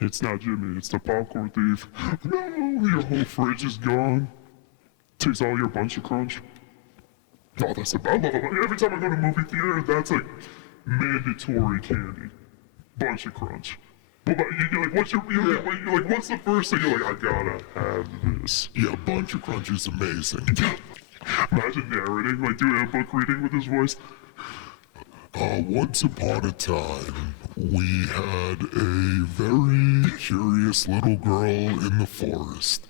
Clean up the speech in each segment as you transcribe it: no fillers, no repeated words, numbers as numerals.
It's not Jimmy, it's the popcorn thief. No, your whole fridge is gone. Takes all your Bunch of Crunch. Oh, that's I love it. Every time I go to movie theater, that's like mandatory candy. Bunch of Crunch. What about you? You're like, what's the first thing you're like, I gotta have this? Yeah, Bunch of Crunch is amazing. Imagine narrating, like doing a book reading with his voice. Once upon a time, we had a very curious little girl in the forest.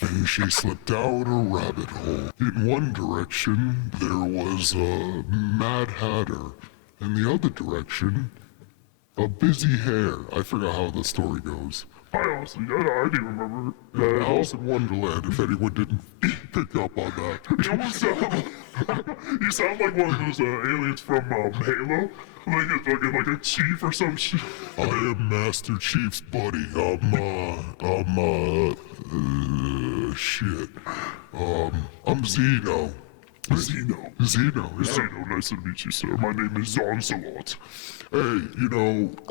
And she slipped down a rabbit hole. In one direction, there was a Mad Hatter. In the other direction, a busy hare. I forgot how the story goes. I honestly, I didn't remember. Alice in Wonderland, if anyone didn't pick up on that. You sound like one of those aliens from Halo. Like a chief or some shit. I am Master Chief's buddy. I'm Zeno. Zeno, yeah. Zeno, nice to meet you, sir. My name is Zonsalot. Hey,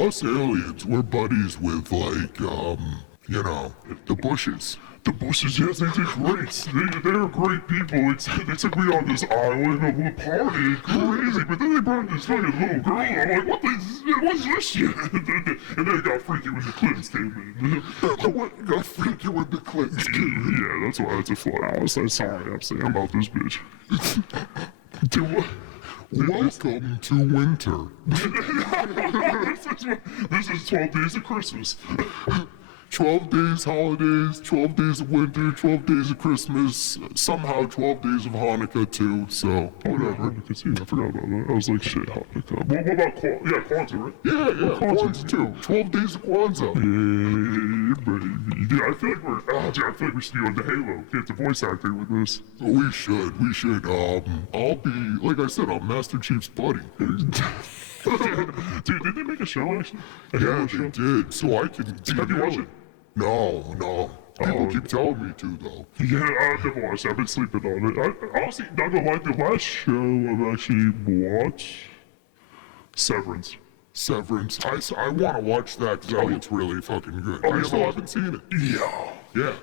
us aliens, we're buddies with, like, the bushes. The bushes, yes, they did great. They're great people. They took me on this island of a party, crazy, but then they brought this fucking little girl. I'm like, what's this shit? And then it got freaky when the Clintons came in. Got freaky when the Clintons came in. Yeah, that's why I had to fly. I was like, sorry, I'm saying about this bitch. Welcome to winter. This is 12 days of Christmas. 12 days holidays, 12 days of winter, 12 days of Christmas, somehow 12 days of Hanukkah too, so whatever. Hanukkah too, I forgot about that. I was like, shit, Hanukkah. What about Kwanzaa, right? Yeah, Kwanzaa too. 12 days of Kwanzaa. Yeah, baby. Dude, I feel like we should be on the Halo. Get the voice acting with this. We should. I'll be, like I said, I'm Master Chief's buddy. Dude, did they make a show actually? Yeah, they did, so I can... Have you watched it? No. People keep telling me to, though. Yeah, I've never watched it. I've been sleeping on it. I honestly, not gonna lie, the last show I've actually watched... Severance. I want to watch that because it's really fucking good. I still haven't seen it. Yeah.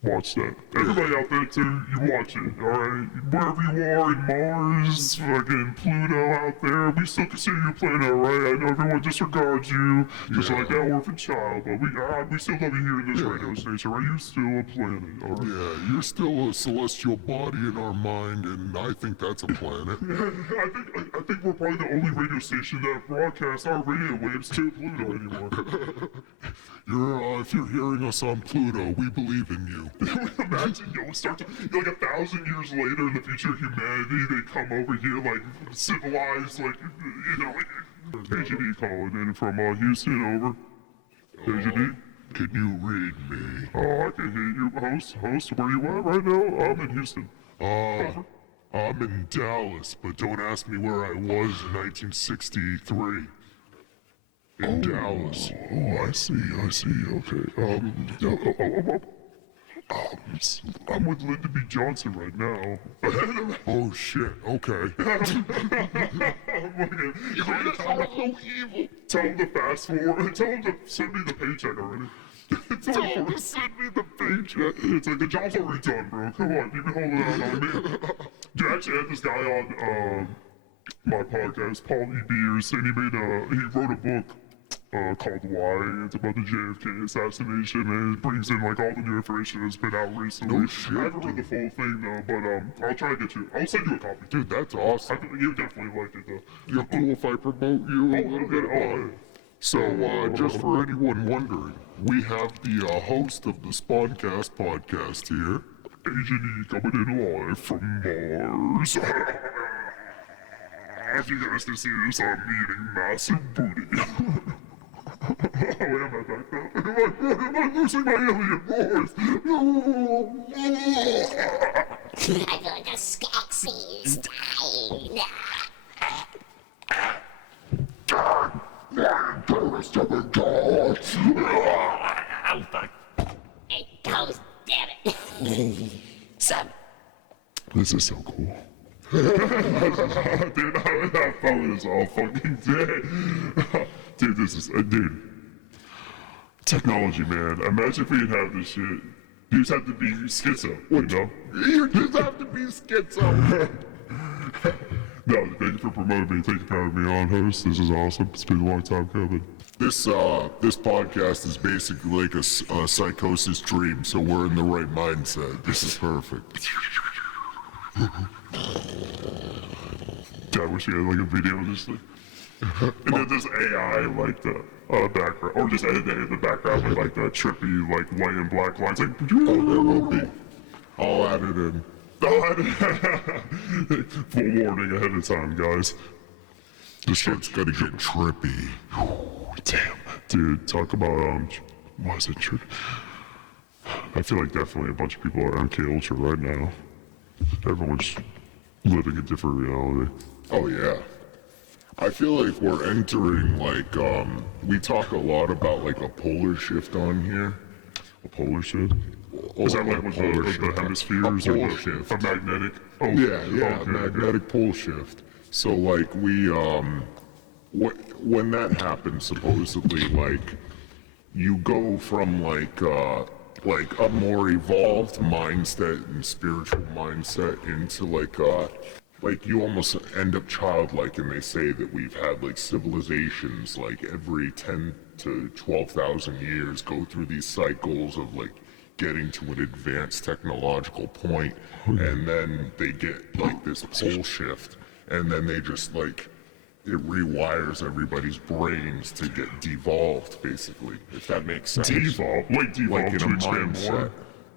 Watch that. Everybody out there too, you watch it, alright? Wherever you are in Mars, fucking Pluto out there, we still consider you a planet, alright? I know everyone disregards you, just like that orphan child, but we still love you here in this radio station, right? You're still a planet, alright? Yeah, you're still a celestial body in our mind, and I think that's a planet. I think we're probably the only radio station that broadcasts our radio waves to Pluto anymore. If you're hearing us on Pluto, we believe in you. Imagine, like 1,000 years later in the future of humanity, they come over here like civilized, like, ATWB calling in from Houston, over. ATWB? Can you read me? Oh, I can hear you, host, where you at right now? I'm in Houston. I'm in Dallas, but don't ask me where I was in 1963. In Dallas. Oh, I see, okay. I'm with Lyndon B. Johnson right now. Oh shit, okay. So evil. Tell him to fast forward. Tell him to send me the paycheck already. Tell him to send me the paycheck. It's like the job's already done, bro. Come on, you've been holding out on me. Dude, I actually had this guy on my podcast, Paul E. Beers, and he wrote a book called Why. It's about the JFK assassination, and it brings in like all the new information that's been out recently. No shit. I haven't read the full thing though, but I'll try to get you. I'll send you a copy. Dude, that's awesome. I think you definitely like it though. You're cool if I promote you a little bit? So, just for anyone wondering, we have the host of the Sponcast podcast here. Agent E coming in live from Mars. If you guys can see this, I'm eating massive booty. Wait, am I back now? Am I losing my alien voice? I feel like a Skeksis is dying. My parents have been gone. Oh, fuck. It goes, damn it. This is so cool. Dude, that phone is all fucking dead. Dude, this is, dude. Technology, man. Imagine if we didn't have this shit. You just have to be schizo, you know? You just have to be schizo. No, thank you for promoting me. Thank you for having me on, host. This is awesome. It's been a long time coming. This podcast is basically like a psychosis dream, so we're in the right mindset. This is perfect. I wish we had like a video of this thing. And then there's AI like the background, or just editing in the background with like the trippy like white and black lines. Like, Oh, there will be. I'll add it in. Full warning ahead of time, guys. This shit's gonna get trippy. Damn, dude, talk about why is it trippy? I feel like definitely a bunch of people are MK Ultra right now. Everyone's living a different reality. Oh yeah. I feel like we're entering like we talk a lot about like a polar shift on here. A polar shift? Is that like with the hemispheres or polar shift. a magnetic? Oh, Yeah, okay. magnetic pole shift. So like we when that happens, supposedly like you go from like a more evolved mindset and spiritual mindset into like you almost end up childlike, and they say that we've had like civilizations like every 10 to 12,000 years go through these cycles of like getting to an advanced technological point, and then they get like this pole shift, and then they just like it rewires everybody's brains to get devolved, basically, if that makes sense. Devolve? Like devolve Like in to a expand mindset. more?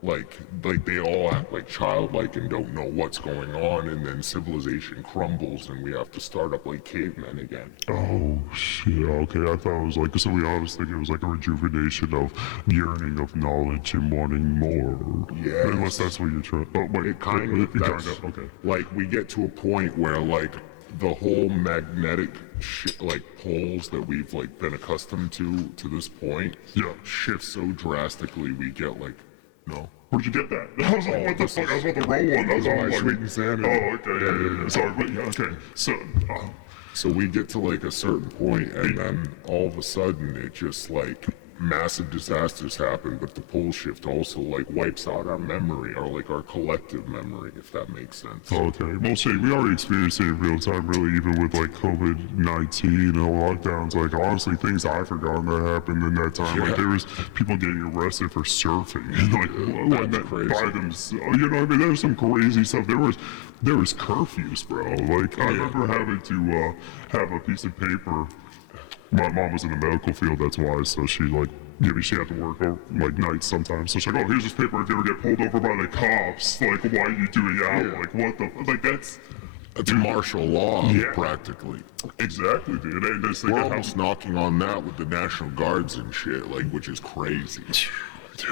Like they all act like childlike and don't know what's going on, and then civilization crumbles and we have to start up like cavemen again. Oh shit, okay, I thought it was like, so I was thinking it was like a rejuvenation of yearning of knowledge and wanting more. Yes. Unless that's what you're trying, oh wait, It kind of, okay. like we get to a point where like the whole magnetic like poles that we've like been accustomed to this point shift so drastically we get like, no. Where'd you get that? I was like, what the fuck? I was about to roll one. I was my like, sweet insanity. oh, okay, yeah. Sorry, but yeah, okay. So, So we get to like a certain point, and then all of a sudden it just like massive disasters happen, but the pole shift also like wipes out our memory, or like our collective memory, if that makes sense. okay. Well, shit, we already experienced it in real time, really, even with like COVID-19 and lockdowns. Like, honestly, things I've forgotten that happened in that time. Yeah. Like, there was people getting arrested for surfing, like, crazy. by themselves. You know what I mean? There was some crazy stuff. There was curfews, bro. Like, I remember having to have a piece of paper. My mom was in the medical field, that's why, so she like, she had to work like nights sometimes. So she's like, oh, here's this paper, if you ever get pulled over by the cops, like, why are you doing that? Yeah. Like, what the, like, that's martial law, Yeah. practically. exactly, dude. And just think We're of how, almost knocking on that with the National Guards and shit, like, which is crazy.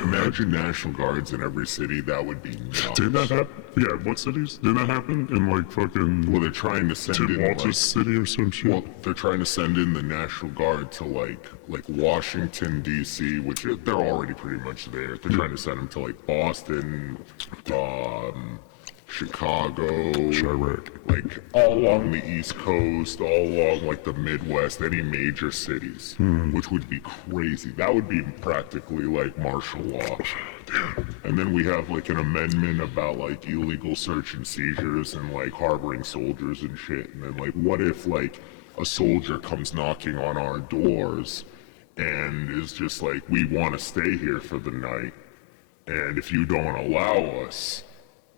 Imagine National Guards in every city, that would be nuts. did that happen? Yeah, what cities? Did that happen? In like fucking Well, they're trying to send Tim in Walter's like, city or some shit? well, they're trying to send in the National Guard to like Washington D.C., which they're already pretty much there. They're trying to send them to like Boston, Chicago, Chirac. like all along the East Coast, all along like the Midwest, any major cities, which would be crazy. That would be practically like martial law. And then we have like an amendment about like illegal search and seizures and like harboring soldiers and shit. And then like, what if like a soldier comes knocking on our doors and is just like, we want to stay here for the night, and if you don't allow us,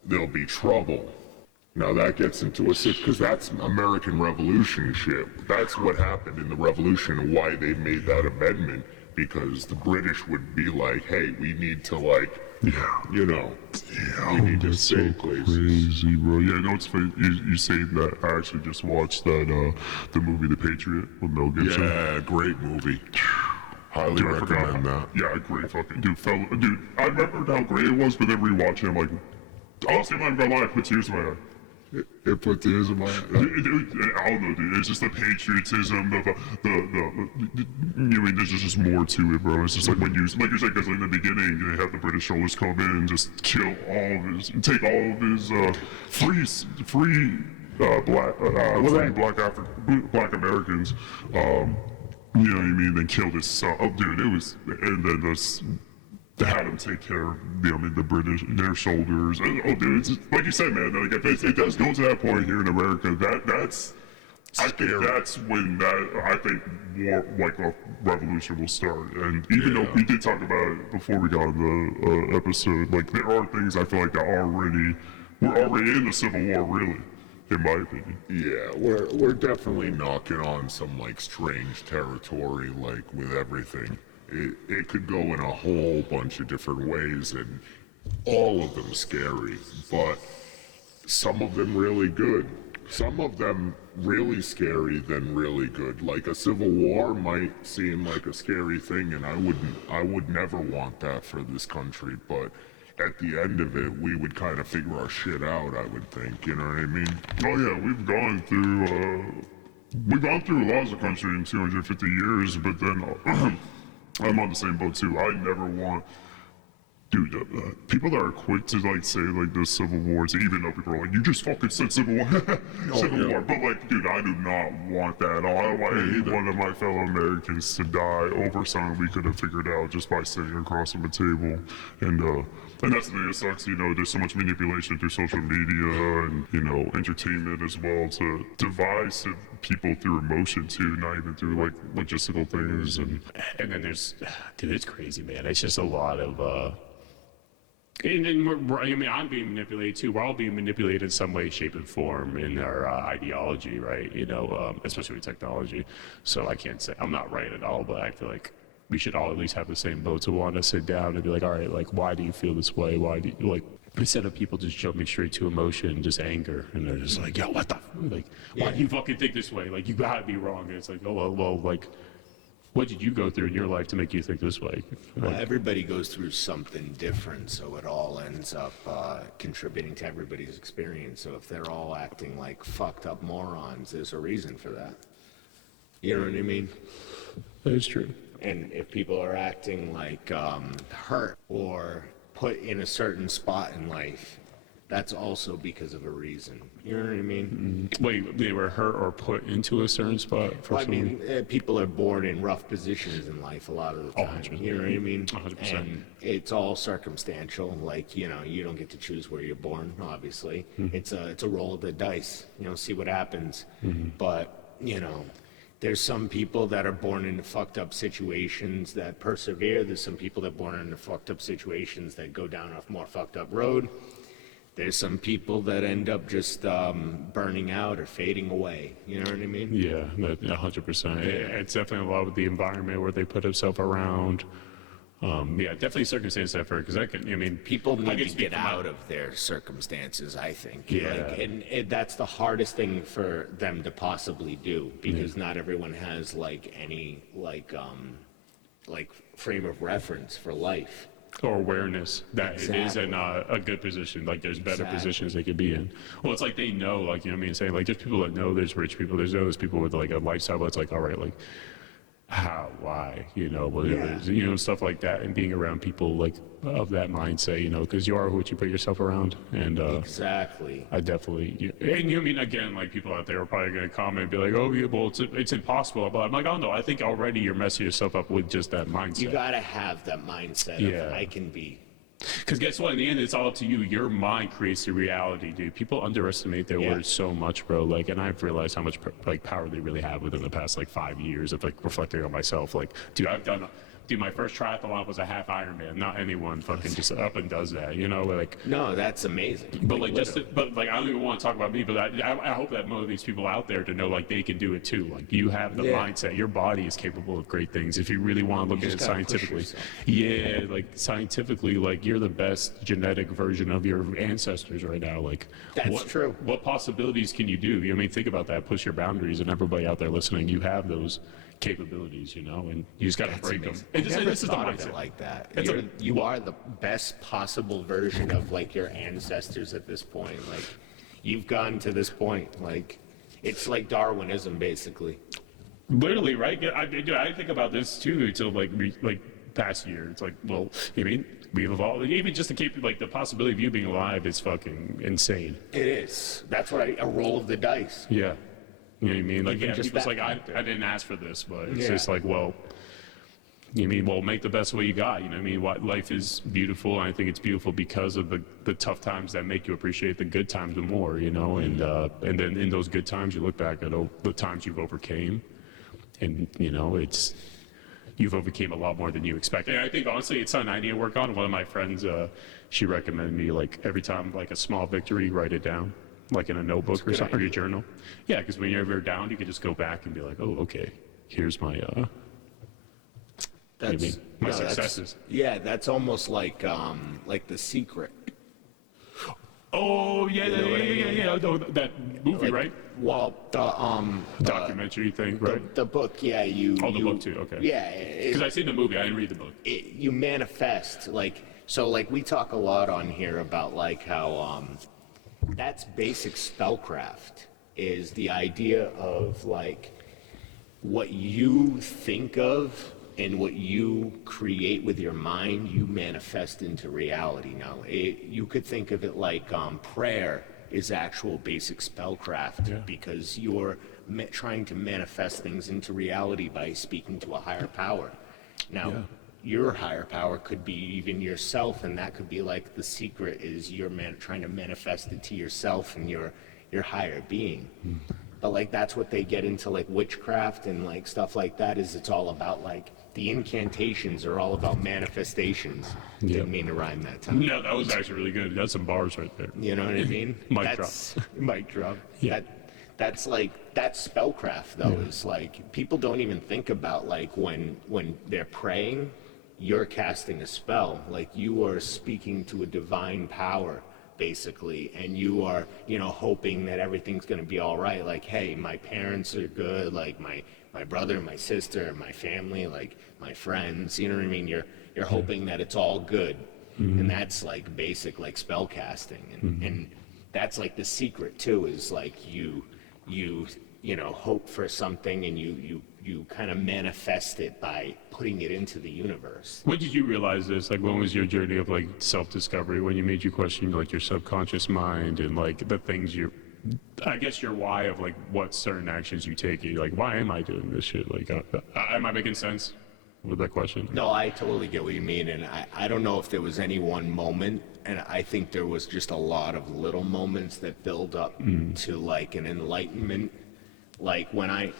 there'll be trouble. Now that gets into a because that's American Revolution shit. That's what happened in the Revolution and why they made that amendment, because the British would be like, hey, we need to like, you know, we need to That's so stay places. crazy, bro. Yeah, no, it's funny. You say that. I actually just watched that, the movie The Patriot with Mel Gibson. Yeah, great movie. Highly Dude, I forgot recommend that. Yeah, great fucking dude. Dude, I remembered how great it was, but then rewatching it, I'm like, honestly, I'm not gonna lie, I put tears in my eye. It put tears in my eye. Dude, I don't know, dude. It's just the patriotism, I mean, there's just more to it, bro. It's just like when you, like you said, because in the beginning, they have the British soldiers come in and just kill all of his, take all of his, free black Americans, you know what I mean, then kill this son. Oh, dude, it was, and then this, they had him take care of, you know, I mean, the British, their soldiers. Oh, dude, it's just, like you said, man, like if it does go to that point here in America, that's, I think that's when I think war, like a revolution will start. And even though we did talk about it before we got on the episode, like there are things I feel like that we're already in the Civil War, really, in my opinion. Yeah, we're definitely knocking on some like strange territory, like with everything. It could go in a whole bunch of different ways, and all of them scary, but some of them really good. Some of them really scary than really good. Like a civil war might seem like a scary thing, and I would never want that for this country, but at the end of it, we would kind of figure our shit out, I would think, you know what I mean? Oh yeah, we've gone through a lot as a country in 250 years, but then I'm on the same boat too. I never want, dude, people that are quick to like say like the Civil Wars, even though people are like, you just fucking said Civil War, Civil War. But like, dude, I do not want that at all. I don't want any one of my fellow Americans to die over something we could have figured out just by sitting across from a table. And that's the thing that sucks, you know, there's so much manipulation through social media and, you know, entertainment as well to devise people through emotion too, not even through like logistical things. And then there's, dude, it's crazy, man. It's just a lot of, and I mean, I'm being manipulated too. We're all being manipulated in some way, shape, and form in our ideology, right? You know, especially with technology. So I can't say I'm not right at all, but I feel like we should all at least have the same boat to want to sit down and be like, all right, like, why do you feel this way? Why do you, like, instead of people just jumping straight to emotion, just anger, and they're just like, yo, what the, like, why do you fucking think this way? Like, you gotta be wrong. And it's like, oh, well, like, what did you go through in your life to make you think this way? Well, everybody goes through something different, so it all ends up contributing to everybody's experience. So if they're all acting like fucked up morons, there's a reason for that. You know what I mean? That is true. And if people are acting like hurt or put in a certain spot in life, that's also because of a reason. You know what I mean? Wait, they were hurt or put into a certain spot? For Well, I mean, people are born in rough positions in life a lot of the time. 100%. You know what I mean? 100%. And it's all circumstantial. Like, you know, you don't get to choose where you're born, obviously. It's a roll of the dice. You know, see what happens. But, you know, there's some people that are born into fucked up situations that persevere. There's some people that are born into fucked up situations that go down a more fucked up road. There's some people that end up just burning out or fading away. You know what I mean? Yeah, 100%. It's definitely a lot with the environment where they put themselves around. Yeah, definitely circumstances that because I can, I mean, People I need can to speak get for my- out of their circumstances, I think. Yeah. Like, and that's the hardest thing for them to possibly do because not everyone has like any like frame of reference for life. Or awareness that it is in a good position. Like there's better Exactly. positions they could be in. Well, it's like they know, like, you know what I mean? Saying like there's people that know there's rich people, there's those people with like a lifestyle, but it's like, all right, like how, why, you know, you know, stuff like that, and being around people like of that mindset, you know, because you are what you put yourself around, and Exactly. I definitely, and you mean again, like people out there are probably going to comment and be like, oh yeah, well it's impossible, but I'm like, oh no, I think already you're messing yourself up with just that mindset. You gotta have that mindset Yeah. of I can be. Because guess what? In the end, it's all up to you. Your mind creates the reality, dude. People underestimate their words so much, bro. Like, and I've realized how much like power they really have within the past like 5 years of like reflecting on myself. Like, dude, Dude, my first triathlon was a half Ironman. Not anyone fucking just up and does that, you know? Like, No, that's amazing. but like but like I don't even want to talk about me, but I hope that motivates people out there to know like they can do it too. Like you have the mindset, your body is capable of great things if you really want to look at it just gotta push scientifically. yourself. Yeah, like scientifically, like you're the best genetic version of your ancestors right now. Like That's true. What possibilities can you do? You know, I mean, think about that. Push your boundaries, and everybody out there listening, you have those capabilities, you know, and you just got to break them. I never This is the thought of it mindset. like that. It's You are the best possible version of like your ancestors at this point. Like you've gotten to this point. Like it's like Darwinism, basically. Literally, right? I think about this too until like past year. It's like, well, I mean, we've evolved. Even just to keep like the possibility of you being alive is fucking insane. It is. That's why a roll of the dice. Yeah. You know what I mean? Like, Even just people's that like, factor. I didn't ask for this, but it's Yeah. just like, well, you know what I mean? Well, make the best of what you got. You know what I mean? Life is beautiful, and I think it's beautiful because of the tough times that make you appreciate the good times more, you know? And then in those good times, you look back at the times you've overcame, and, you know, you've overcame a lot more than you expected. And I think, honestly, it's something I need to work on. One of my friends, she recommended me, like, every time, like, a small victory, write it down, like in a notebook or something, or your journal. Yeah, because when you're ever down, you can just go back and be like, oh, okay, here's my, That's my no, that's- successes. Yeah, that's almost like The Secret. Oh, yeah, know what I mean? yeah. No, that movie, Like, right? Well, Documentary thing, right? the book, yeah, you. Oh, the you- book too, okay. Yeah, Because I seen the movie, I didn't read the book. you manifest like so. Like we talk a lot on here about like how that's basic spellcraft is the idea of like what you think of and what you create with your mind, you manifest into reality. Now, you could think of it like prayer is actual basic spellcraft because you're trying to manifest things into reality by speaking to a higher power. Now, your higher power could be even yourself, and that could be like the secret is you're trying to manifest it to yourself and your higher being. But like that's what they get into like witchcraft and like stuff like that is it's all about like the incantations are all about manifestations. Didn't mean to rhyme that time. No, that was actually really good. That's some bars right there. You know what I mean? Mic Mic drop. Yeah. That's like that's spellcraft though. Is like people don't even think about like when they're praying, you're casting a spell. Like you are speaking to a divine power basically, and you are hoping that everything's going to be all right. Like, hey, my parents are good. Like my brother, my sister, my family, like my friends. You know what I mean? You're hoping that it's all good, and that's like basic like spell casting, and that's like the secret too. Is like you hope for something, and you kind of manifest it by putting it into the universe. When did you realize this? Like, when was your journey of like self-discovery? When you made you question like your subconscious mind and like the things I guess your why of like what certain actions you take. You're like, why am I doing this shit? Like, am I making sense with that question? No, I totally get what you mean, and I don't know if there was any one moment, and I think there was just a lot of little moments that build up to like an enlightenment. Like when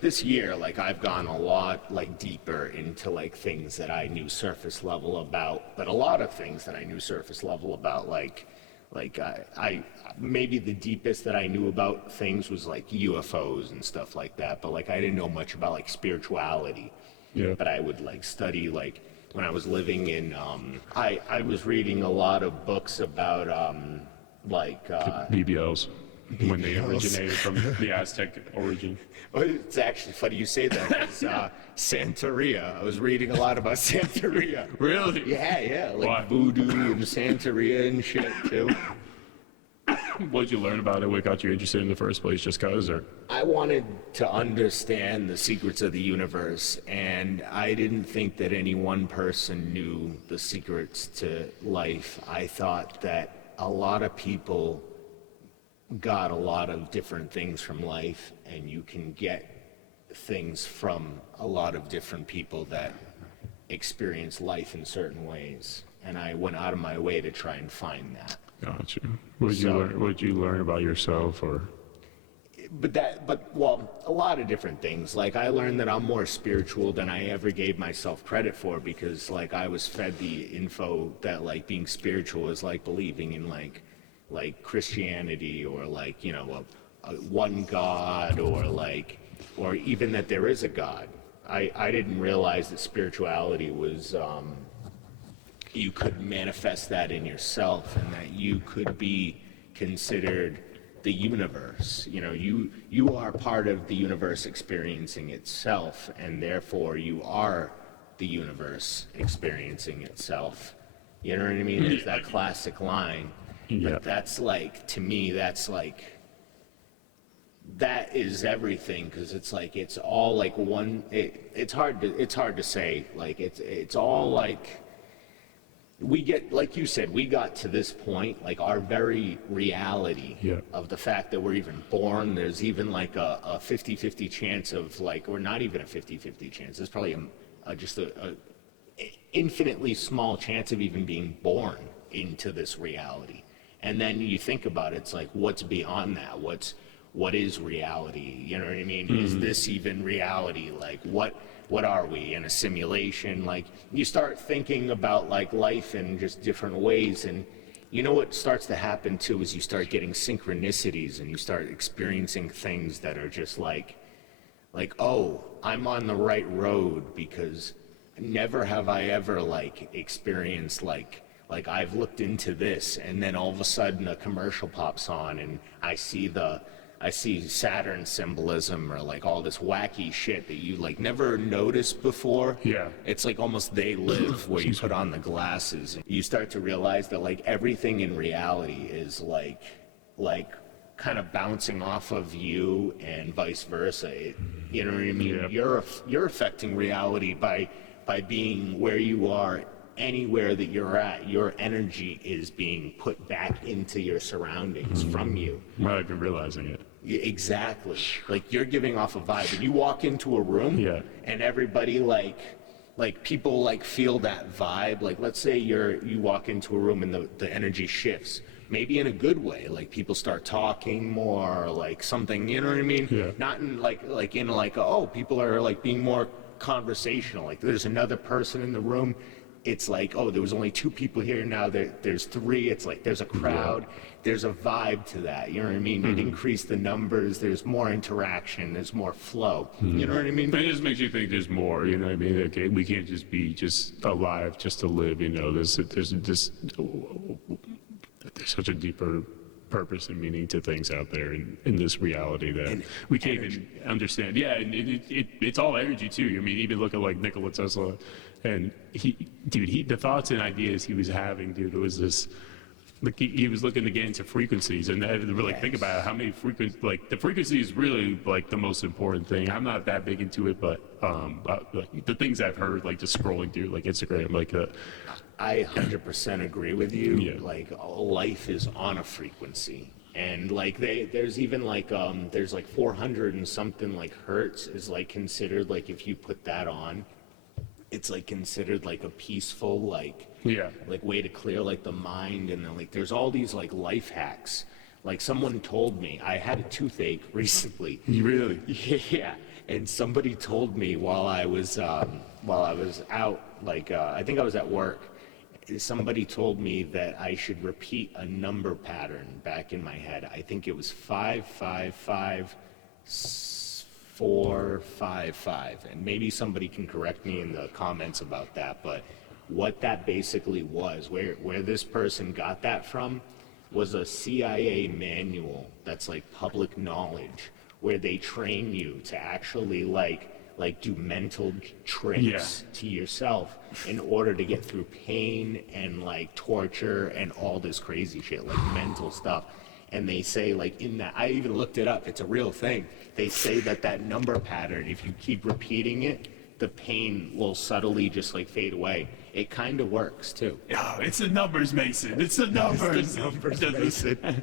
this year, like I've gone a lot like deeper into like things that I knew surface level about, but a lot of things that I knew surface level about, like I maybe the deepest that I knew about things was like UFOs and stuff like that, but like I didn't know much about like spirituality. Yeah. But I would like study like when I was living in I was reading a lot of books about BBLs. When they originated from the Aztec origin. well, it's actually funny you say that. It's Santeria. I was reading a lot about Santeria. Really? Yeah, like Why? voodoo and Santeria and shit too. What did you learn about it? What got you interested in the first place? Just cause, or? I wanted to understand the secrets of the universe, and I didn't think that any one person knew the secrets to life. I thought that a lot of people got a lot of different things from life, and you can get things from a lot of different people that experience life in certain ways. And I went out of my way to try and find that. Gotcha. What did you learn about yourself, or? Well, a lot of different things. Like I learned that I'm more spiritual than I ever gave myself credit for, because like I was fed the info that like being spiritual is like believing in like Christianity, or like a one God, or even that there is a God. I didn't realize that spirituality was you could manifest that in yourself, and that you could be considered the universe. You are part of the universe experiencing itself, and therefore you are the universe experiencing itself. You know what I mean? There's that classic line. Yeah. But that's like, to me, that's like, that is everything, because it's like it's all like one. It's hard to say. Like it's all like we get, like you said, we got to this point, like our very reality of the fact that we're even born. There's even like a 50-50 chance of like, or not even a 50-50 chance. There's probably just a infinitely small chance of even being born into this reality. And then you think about it, it's like, what's beyond that? What is reality? You know what I mean? Is this even reality? Like, what are we, in a simulation? Like, you start thinking about like life in just different ways, and you know what starts to happen too is you start getting synchronicities, and you start experiencing things that are just like, oh, I'm on the right road, because never have I ever like experienced like I've looked into this, and then all of a sudden a commercial pops on, and I see Saturn symbolism, or like all this wacky shit that you like never noticed before. Yeah. It's like almost They Live, where you put on the glasses and you start to realize that like everything in reality is like kind of bouncing off of you and vice versa. You know what I mean? Yeah. You're affecting reality by being where you are. Anywhere that you're at, your energy is being put back into your surroundings from you. Without even realizing it. Exactly. Like, you're giving off a vibe, and you walk into a room, and everybody like people like feel that vibe. Like, let's say you walk into a room and the energy shifts, maybe in a good way. Like, people start talking more, or like something. You know what I mean? Yeah. Not in people are like being more conversational. Like, there's another person in the room. It's like, oh, there was only 2 people here, now there's 3. It's like there's a crowd, there's a vibe to that. You know what I mean? It increased the numbers, there's more interaction, there's more flow. You know what I mean? But it just makes you think there's more, you know what I mean? Okay, we can't just be just alive just to live, you know. There's such a deeper purpose and meaning to things out there in this reality that and we can't even understand. Yeah, and it's all energy too. I mean, even look at like Nikola Tesla, and the thoughts and ideas he was having, dude, it was this. Like he was looking to get into frequencies, and to really think about how many the frequency is really like the most important thing. I'm not that big into it, but like, the things I've heard, like just scrolling through like Instagram, like I 100% agree with you. Yeah. Like, life is on a frequency, and like there's even like there's like 400 and something like hertz is like considered, like if you put that on, it's like considered like a peaceful like way to clear like the mind. And then like there's all these like life hacks. Like, someone told me, I had a toothache recently. You really? Yeah. And somebody told me while I was out, like I think I was at work, somebody told me that I should repeat a number pattern back in my head. I think it was 555 455, and maybe somebody can correct me in the comments about that. But what that basically was, where this person got that from, was a CIA manual that's like public knowledge, where they train you to actually like do mental tricks to yourself in order to get through pain and like torture and all this crazy shit, like mental stuff. And they say, like, in that, I even looked it up, it's a real thing. They say that number pattern, if you keep repeating it, the pain will subtly just like fade away. It kind of works too. Oh, it's the numbers, Mason. It's the numbers. It's the numbers, Mason.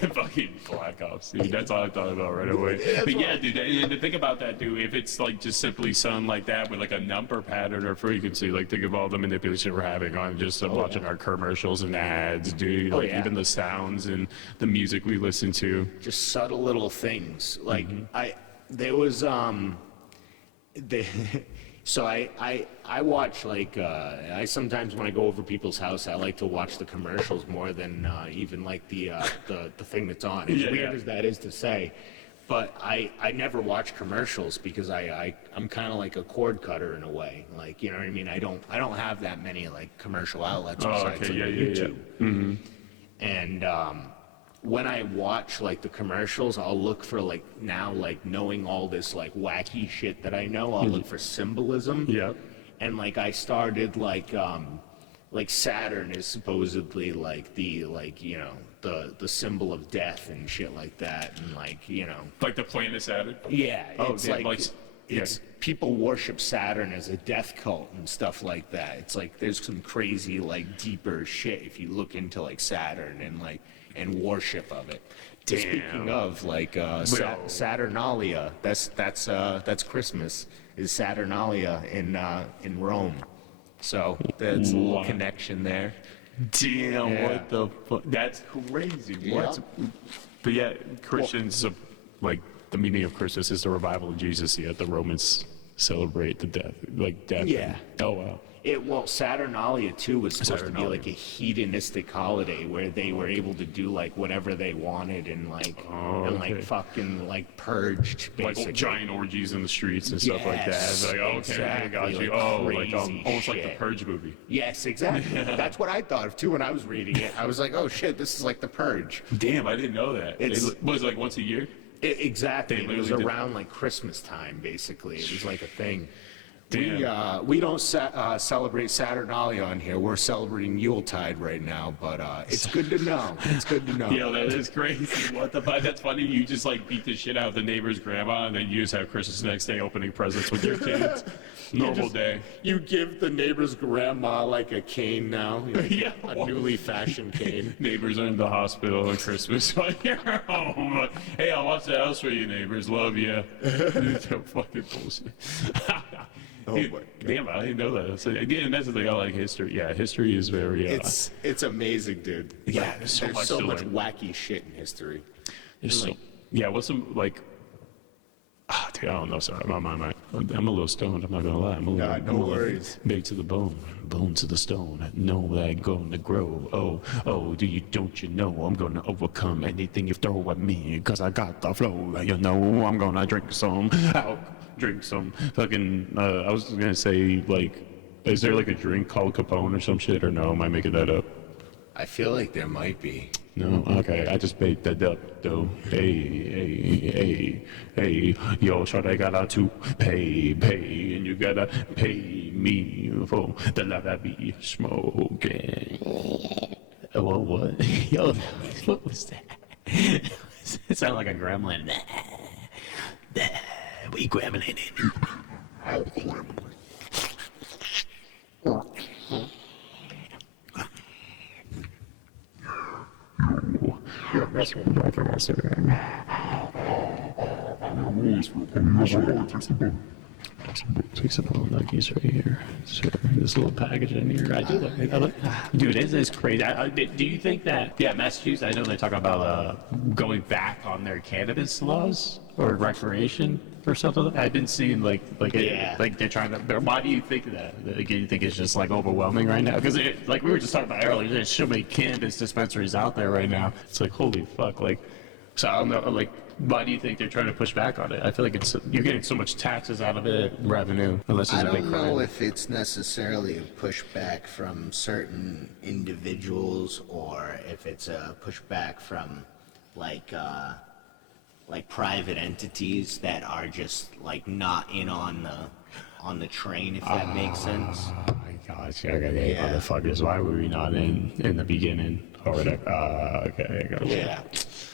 The fucking Black Ops, dude. That's all I thought about right away. But yeah, dude, and to think about that, dude, if it's like just simply something like that with like a number pattern or frequency, like think of all the manipulation we're having on just watching our commercials and ads, dude. Like even the sounds and the music we listen to. Just subtle little things. Like there was so I watch like I sometimes when I go over people's house, I like to watch the commercials more than even like the thing that's on. As weird as that is to say, but I never watch commercials because I'm kind of like a cord cutter in a way. Like, you know what I mean? I don't have that many like commercial outlets besides like, YouTube. And when I watch like the commercials, I'll look for like now, like knowing all this like wacky shit that I know, I'll look for symbolism. Yeah. And like I started like Saturn is supposedly like the the symbol of death and shit like that, and like, you know, Like the planet Saturn. yeah, Oh, it's yeah, like it's people worship Saturn as a death cult and stuff like that. It's like there's some crazy like deeper shit if you look into like Saturn and worship of it. Damn. Speaking of like Saturnalia, that's Christmas is Saturnalia in Rome. So that's a little connection there. Damn, Yeah. what the fuck? That's crazy. What? But yeah, Christians, like, the meaning of Christmas is the revival of Jesus, yet the Romans celebrate the death. Yeah. Oh, wow. Saturnalia too was supposed to be Saturnalia. like a hedonistic holiday where they were able to do like whatever they wanted and okay. fucking like purged Like basically. giant orgies in the streets and stuff like that. Yes, It's like, okay, I exactly, got you. like Like crazy almost like the shit. Purge movie. Yes, exactly. That's what I thought of too when I was reading it. I was like, oh shit, this is like the purge. Damn, I didn't know that. It's- It was like once a year? Exactly. They It was literally did around like Christmas time, basically. It was like a thing. Damn. We don't celebrate Saturnalia on here. We're celebrating Yuletide right now, but it's good to know. It's good to know. Yo, that is crazy. What the fuck? That's funny. You just like beat the shit out of the neighbor's grandma, and then you just have Christmas the next day opening presents with your kids. Normal day. You give the neighbor's grandma like a cane now, like Yeah. a newly fashioned cane. Neighbors are in the hospital on Christmas while you're home. Hey, I'll watch the house for you, neighbors. Love you. Fucking bullshit. Dude, my God. damn, I didn't know that. So, again, that's the thing. I like history. Yeah, history is very. It's amazing, dude. Yeah, Like, there's so much so to much learn. wacky shit in history. There's so, yeah, what's some like? Dude, I don't know. Sorry, I'm a little stoned. I'm not gonna lie. I'm a little. Nah, no I'm a little worries. Big to the bone, bone to the stone. Know that I'm going to grow. Oh, don't you know I'm gonna overcome anything you throw at me? 'Cause I got the flow. You know I'm gonna drink some. I'll drink some fucking. I was gonna say like, is there like a drink called Capone or some shit or no? Am I making that up? I feel like there might be. No, okay, I just made that up though. Hey, yo, short, I gotta to pay, and you gotta pay me for the love I be smoking. What? Yo, what was that? It sounded like a gremlin. We gremlin. Take some little nuggies right here. So this little package in here. I do like. Dude, this is crazy. Do you think that? Yeah, Massachusetts. I know they talk about going back on their cannabis laws or recreation or something. I've been seeing like they're trying to. Why do you think that? Like, do you think it's just like overwhelming right now? Because like we were just talking about earlier, there's so many cannabis dispensaries out there right now. It's like holy fuck. Like, so I don't know. Like, why do you think they're trying to push back on it? I feel like you're getting so much taxes out of it, revenue, unless I it's a big don't crime. know if it's necessarily a pushback from certain individuals or if it's a pushback from like private entities that are just like not in on the train, if that makes sense. Oh my gosh, okay, Yeah. motherfuckers, why were we not in the beginning or whatever? Okay, I got you. Yeah.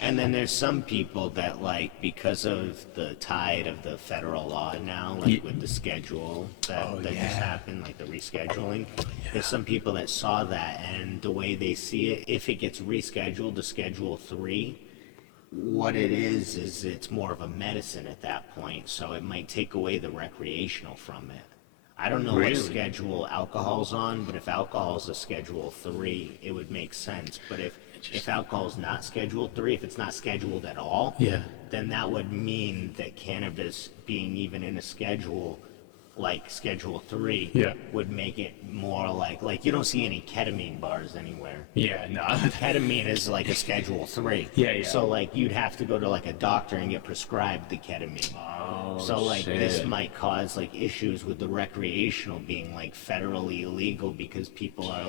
And then there's some people that like because of the tide of the federal law now, like with the schedule that just happened, like the rescheduling. There's some people that saw that and the way they see it, if it gets rescheduled to Schedule 3, what it is it's more of a medicine at that point, so it might take away the recreational from it. I don't know Really? what schedule alcohol's on, but if alcohol's a Schedule 3, it would make sense. But if alcohol's not Schedule 3, if it's not scheduled at all, Yeah. then that would mean that cannabis being even in a schedule like Schedule 3 Yeah. would make it more like you don't see any ketamine bars anywhere. Yeah, no. Ketamine is like a Schedule 3. Yeah. So like you'd have to go to like a doctor and get prescribed the ketamine. So like this shit. might cause like issues with the recreational being like federally illegal because people are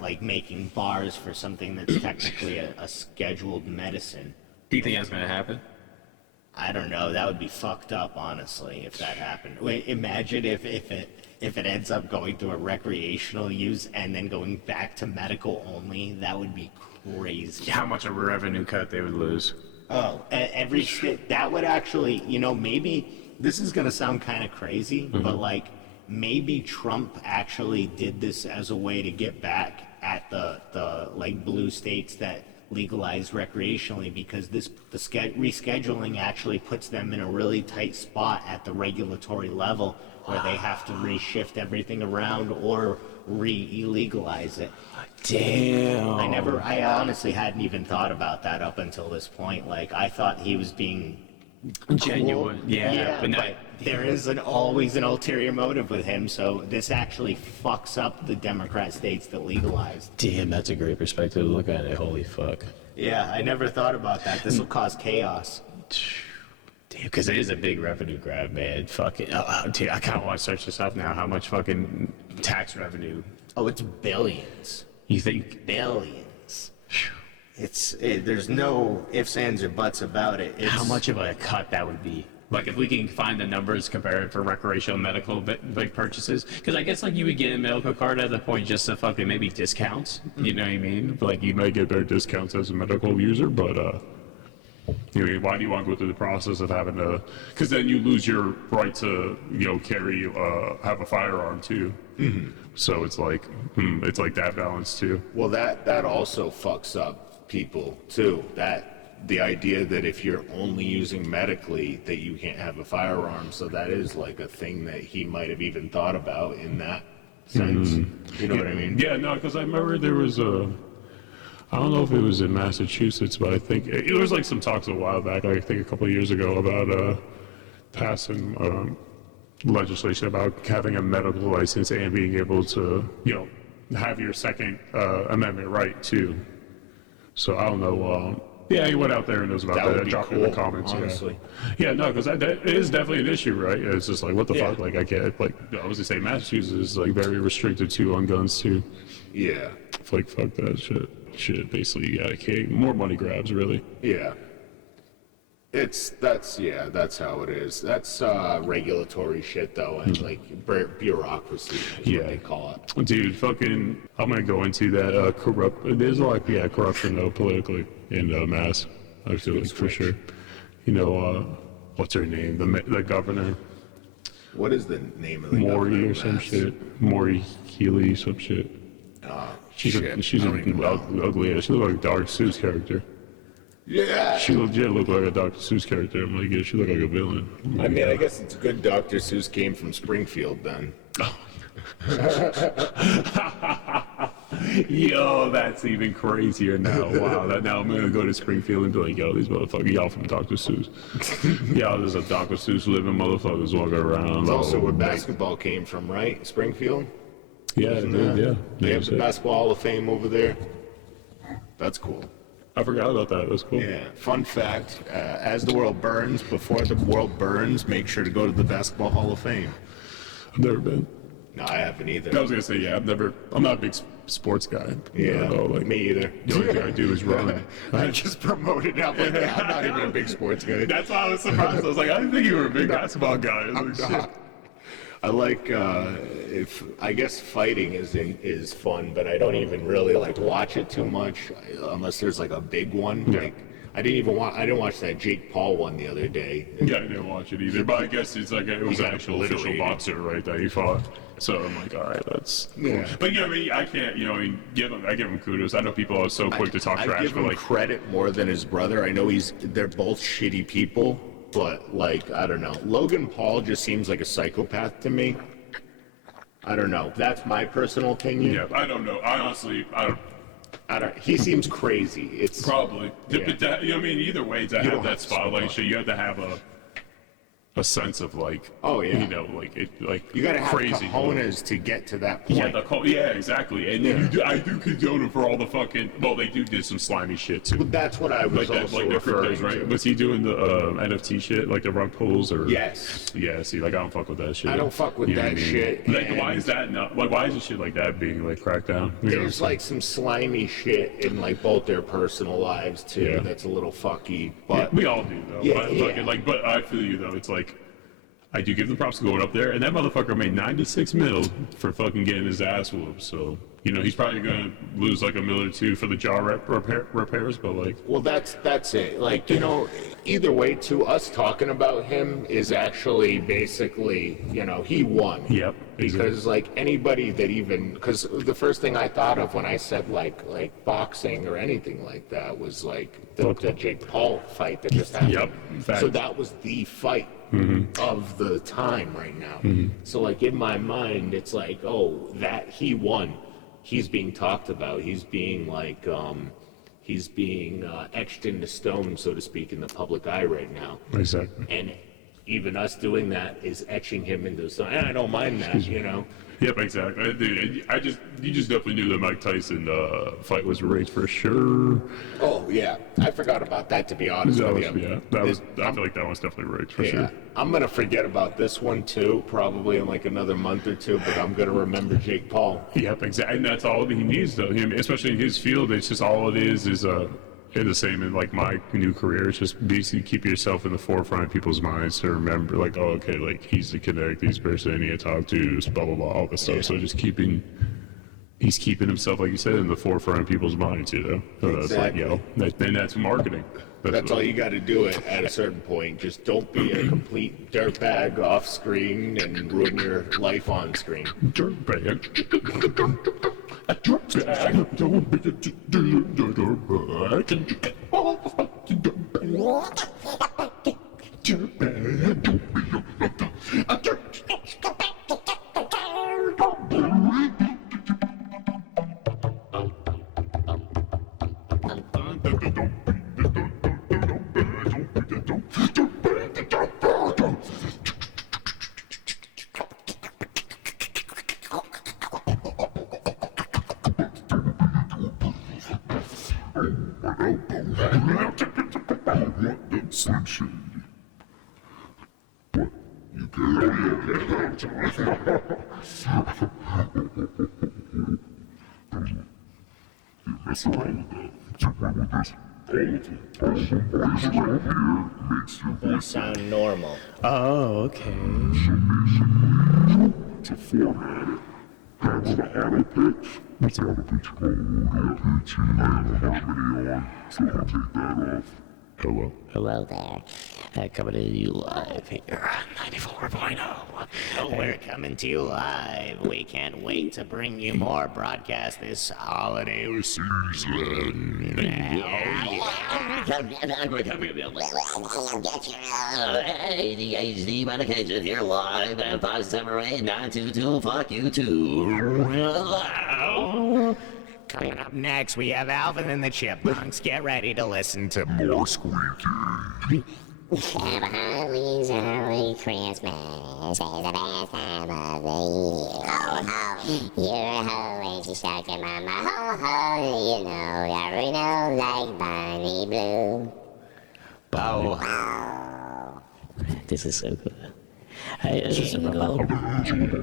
like making bars for something that's technically a scheduled medicine. Do you think that's gonna happen? I don't know. That would be fucked up, honestly, if that happened. Wait, imagine if it ends up going through a recreational use and then going back to medical only. That would be crazy. How much of a revenue cut they would lose? Oh, every state that would actually, maybe this is gonna sound kind of crazy, but like maybe Trump actually did this as a way to get back at the like blue states that legalize recreationally, because the rescheduling actually puts them in a really tight spot at the regulatory level where they have to reshift everything around or illegalize it. Damn. I honestly hadn't even thought about that up until this point. Like, I thought he was being Genuine. cool. Yeah, but there is always an ulterior motive with him, so this actually fucks up the Democrat states that legalized. Damn, that's a great perspective to look at it. Holy fuck. Yeah, I never thought about that. This will cause chaos. Damn, because it is a big revenue grab, man. Fucking, dude, I kind of want to search this up now. How much fucking tax revenue? Oh, it's billions. You think? Billions. There's no ifs, ands, or buts about it. How much of a cut that would be? Like, if we can find the numbers compared for recreational medical like purchases, because I guess like you would get a medical card at the point just to fucking maybe discounts. You know what I mean? Like you might get better discounts as a medical user, but you know, why do you want to go through the process of having to? Because then you lose your right to carry have a firearm too. Mm-hmm. So it's like that balance too. Well, that also fucks up people too. That the idea that if you're only using medically that you can't have a firearm, so that is like a thing that he might have even thought about in that sense. You know what I mean? Yeah, no, because I remember there was I don't know if it was in Massachusetts, but I think it was like some talks a while back, I think a couple of years ago, about passing legislation about having a medical license and being able to, have your Second Amendment right too. So I don't know. Yeah, he went out there and knows about that. Drop it in the comments. Honestly. Yeah, no, because that is definitely an issue, right? It's just like, what the fuck? Like, I can't, like, I was gonna say Massachusetts is like very restricted too on guns too. Yeah. It's like, fuck that shit. Basically, yeah, more money grabs, really. Yeah. That's how it is. That's regulatory shit though, and like bureaucracy is what they call it. Dude, fucking, I'm gonna go into that there's a lot of corruption though, politically in Mass. I feel like for sure. What's her name? The governor. What is the name of the Maury governor or of some Mass? shit. Maury Healy, some shit. She's an ugly ass. She looked like a Dr. Seuss character. Yeah. She legit looked like a Dr. Seuss character. I'm like, yeah, she looked like a villain. I mean, I guess it's good Dr. Seuss came from Springfield then. Yo, that's even crazier now. Wow, now I'm gonna go to Springfield and be like, yo, these motherfuckers, y'all from Dr. Seuss. Y'all, there's a Dr. Seuss living motherfuckers walking around. It's also where basketball came from, right? Springfield? Yeah, yeah. They have the Basketball Hall of Fame over there. That's cool. I forgot about that. That's cool. Yeah. Fun fact, as the world burns, before the world burns, make sure to go to the Basketball Hall of Fame. I've never been. No, I haven't either. I was gonna say, yeah, I'm not a big sports guy. Yeah, me either. The only thing I do is run. I just promoted it. I'm like, yeah, I'm not even a big sports guy. That's why I was surprised. I was like, I didn't think you were a big basketball guy. I was like, shit. I like I guess fighting is fun, but I don't even really like watch it too much unless there's like a big one. Yeah. Like I didn't watch that Jake Paul one the other day. Yeah, I didn't watch it either, but I guess it's like it was an got actual official obliterated. boxer, right, that he fought. So I'm like, all right, that's cool. Yeah. But I mean, I can't, I give him kudos. I know people are so quick to talk I trash, give but him like, credit more than his brother. I know they're both shitty people, but like I don't know. Logan Paul just seems like a psychopath to me. I don't know. That's my personal opinion. yeah, I don't know. Honestly, I don't. He seems crazy. It's Probably. Yeah. But that, I mean, either way, to have don't that have to spotlight, spotlight. so you have to have a sense of like, Oh, yeah. You gotta have crazy. cojones to get to that point. Yeah, exactly. And then I do condone him for all the fucking. Well, they did some slimy shit too. But that's what I was also the referring cryptos, right? to. Was he doing the NFT shit, like the rug pulls, or? Yes. Yeah. See, like I don't fuck with that shit. I don't fuck with You know that what I mean? shit, Like, and- why is that not? Like, why is shit like that being like cracked down? You know what I'm There's saying? like some slimy shit in like both their personal lives too. Yeah. That's a little fucky. Yeah, But we all do though. Yeah, but, yeah. but I feel you though. It's like I do give the props to going up there, and that motherfucker made 96 mil for fucking getting his ass whooped. So he's probably gonna lose like $1 million or $2 million for the jaw repairs, but like, Well, that's it. Like, either way, to us talking about him is actually basically, he won. Yep. Because like anybody that because the first thing I thought of when I said like boxing or anything like that was like the Jake Paul fight that just happened. Yep. In fact. So that was the fight of the time right now. So like in my mind, it's like, oh, that he won. He's being talked about. He's being like, etched into stone, so to speak, in the public eye right now. exactly. And even us doing that is etching him into stone. And I don't mind that, Yep, exactly. Dude, you just definitely knew that Mike Tyson fight was rigged for sure. Oh yeah, I forgot about that, to be honest with you. I feel like that one's definitely rigged for sure. I'm gonna forget about this one too, probably in like another month or two. But I'm gonna remember Jake Paul. Yep, exactly. And that's all he needs, though. Him, especially in his field, it's just all it is the same in like my new career. It's just basically keep yourself in the forefront of people's minds to remember, like, oh, okay, like he's the connect, he's the person I need to talk to, just blah blah blah, all this stuff. So just he's keeping himself, like you said, in the forefront of people's minds, So Exactly. that's like, and that's marketing. That's all you got to do at a certain point. Just don't be a complete dirtbag off screen and ruin your life on screen. Dirtbag. A dirtbag. Don't be a dirtbag. Slim Shady. But you can't. You're messing around with that. You're running with this. All the voice right here makes your You voice sound normal. Oh, okay. to format it. That's the auto pitch. What's the auto pitch called? Auto pitch. I have a harmony on, so I'll take that off. Hello. Hello there. Coming to you live here on 94.0. We're coming to you live. We can't wait to bring you more broadcasts this holiday Season. Get your ADHD medication here live at 578-922. Fuck you too. Coming up next, we have Alvin and the Chipmunks. Get ready to listen to More squeaky. Have a holly jolly Christmas. It's the best time of the year. Ho, ho. You're a hoe and she's stuck in mama. Ho, ho. You know, every know like Bonnie Blue. Bow. Oh. This is so good. Hey, this is a robot.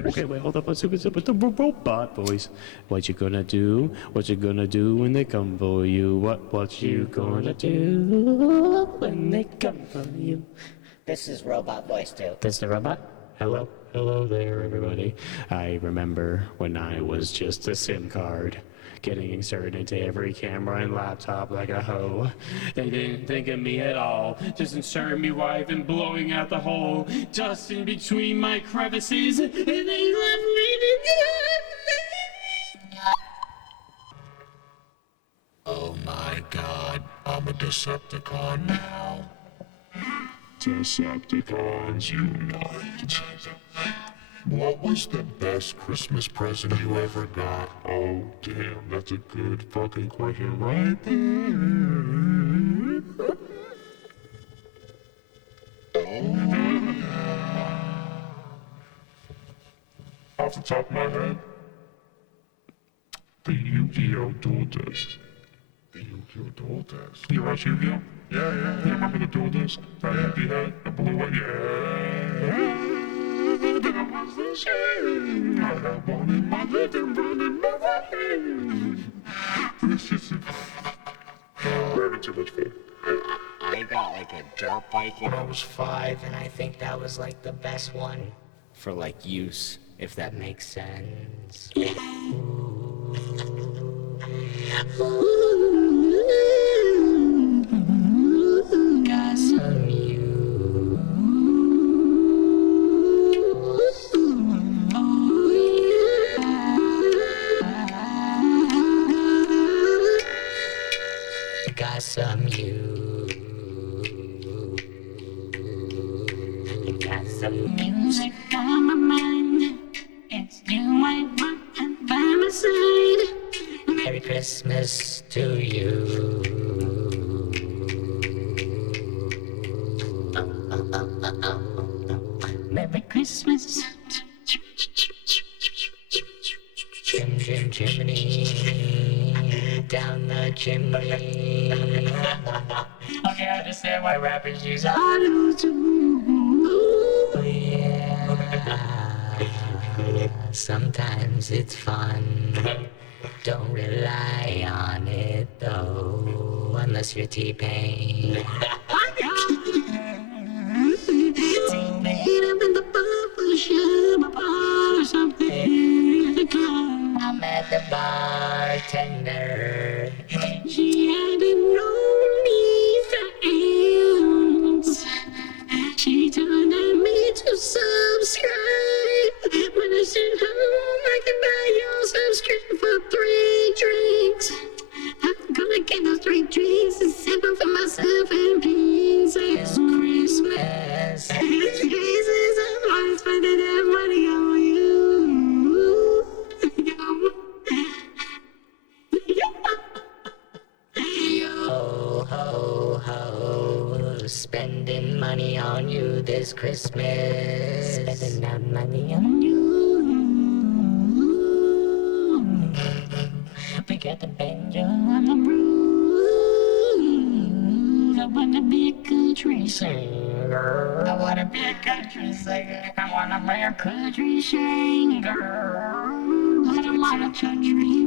Okay, wait, hold up. Let's do it with the robot voice. What you gonna do? What you gonna do when they come for you? What you gonna do when they come for you? This is robot voice too. This is the robot? Hello there, everybody. I remember when I was just a SIM card, getting inserted into every camera and laptop like a hoe. They didn't think of me at all. Just insert me right and blowing out the hole, just in between my crevices, and they left me to Oh my god, I'm a Decepticon now. Decepticons unite. What was the best Christmas present you ever got? Oh damn, that's a good fucking question right there. Off the top of my head, the Yu-Gi-Oh! Duel Disc. The Yu-Gi-Oh! Duel Disc. You watch Yu-Gi-Oh? Yeah. You remember the Duel Disc? That empty head, the blue one? Yeah. That was the shame. I had one in my head and one in my hand. This is having too much fun. I got like a dirt bike when I was 5, and I think that was like the best one for like use, if that makes sense. Got some you. Got some you. Got some music on my mind. It's you I want by my side. Merry Christmas to you. Merry Christmas. Chim chim chimney down the chimney. Okay, I understand why rappers use auto tune. Oh yeah. Sometimes it's fun. Don't rely on it though, unless you're T-Pain. I met the bartender. She had OnlyFans. She told me to subscribe. When I said home, I can buy your subscription for 3 drinks. I'm gonna get those 3 drinks and sip them for myself and peace. It's Christmas. It's Jesus, I'm always spending that money on you. Yo ho ho, spending money on you this Christmas. Spending that money on you. We got the banjo on the roof. I wanna be a country singer. I wanna be a country singer. I wanna be a country singer. With a lot of country.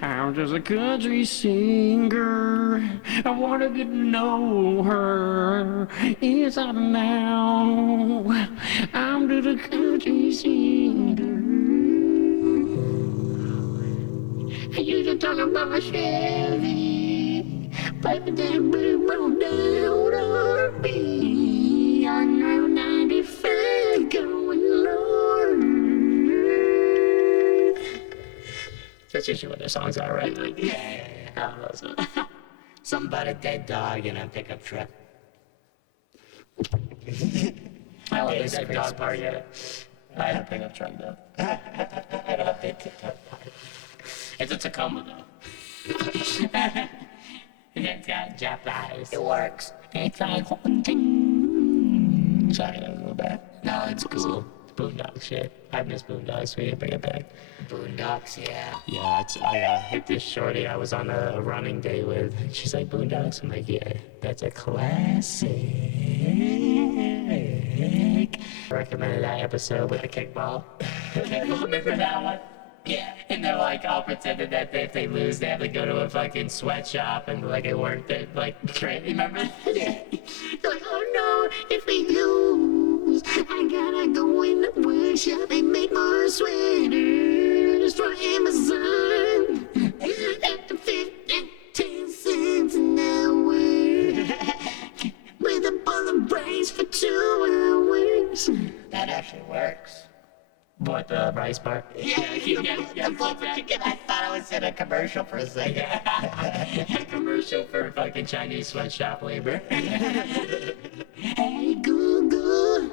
I'm just a country singer. I wanna get to know her inside and out. I'm just a country singer. I used to talk about my Chevy, but then we rolled down on me on Route 95 going north. That's usually what the songs are, right? Like, yeah. Something about a dead dog in a pickup truck. I like the dead dog part, yeah. I had a pickup truck though. I don't have the TikTok part. It's a Tacoma though. It's got Jap eyes. It works. It's like haunting. Sorry, a little bit. No, it's cool. Boondock shit. I miss Boondocks. We didn't bring it back. Boondocks, yeah. Yeah, I hit this shorty I was on a running day with. She's like, Boondocks? I'm like, yeah, that's a classic. I recommended that episode with the kickball. Remember that one? Yeah, and they're like all pretending that if they lose, they have to go to a fucking sweatshop and like it worked. It like, remember? Yeah. They're like, oh no, if we lose, I gotta go in the workshop and make more sweaters for Amazon. At the 15 cents an hour. With a bowl of rice for 2 hours. That actually works. What, the rice part? Yeah, I thought I was in a commercial for a second. A commercial for fucking Chinese sweatshop labor. Hey Google,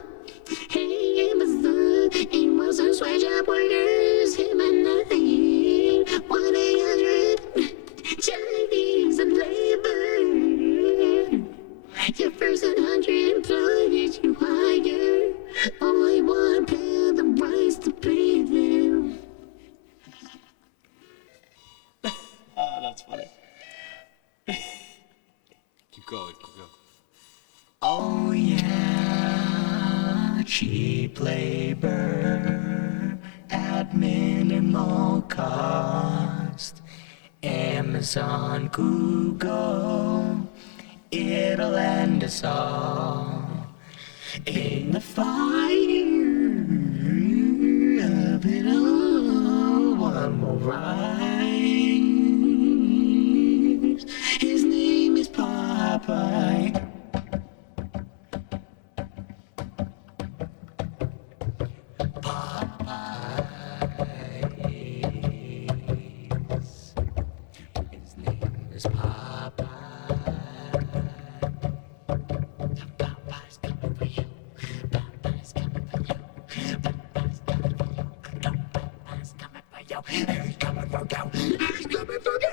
hey Amazon, and want some sweatshop workers? Hit my 1-800 Chinese labor. Your first 100 employees you hire, only one pay the price to pay them. Oh, that's funny. Keep going, keep going. Oh yeah, cheap labor at minimal cost. Amazon, Google, it'll end us all in the fire of it all. One more Popeye. His name is Popeye. His name is Popeye. Popeye's coming for you. Popeye's coming for you. Popeye's coming for you. Popeye's coming for you. He's coming for you. He's coming for you.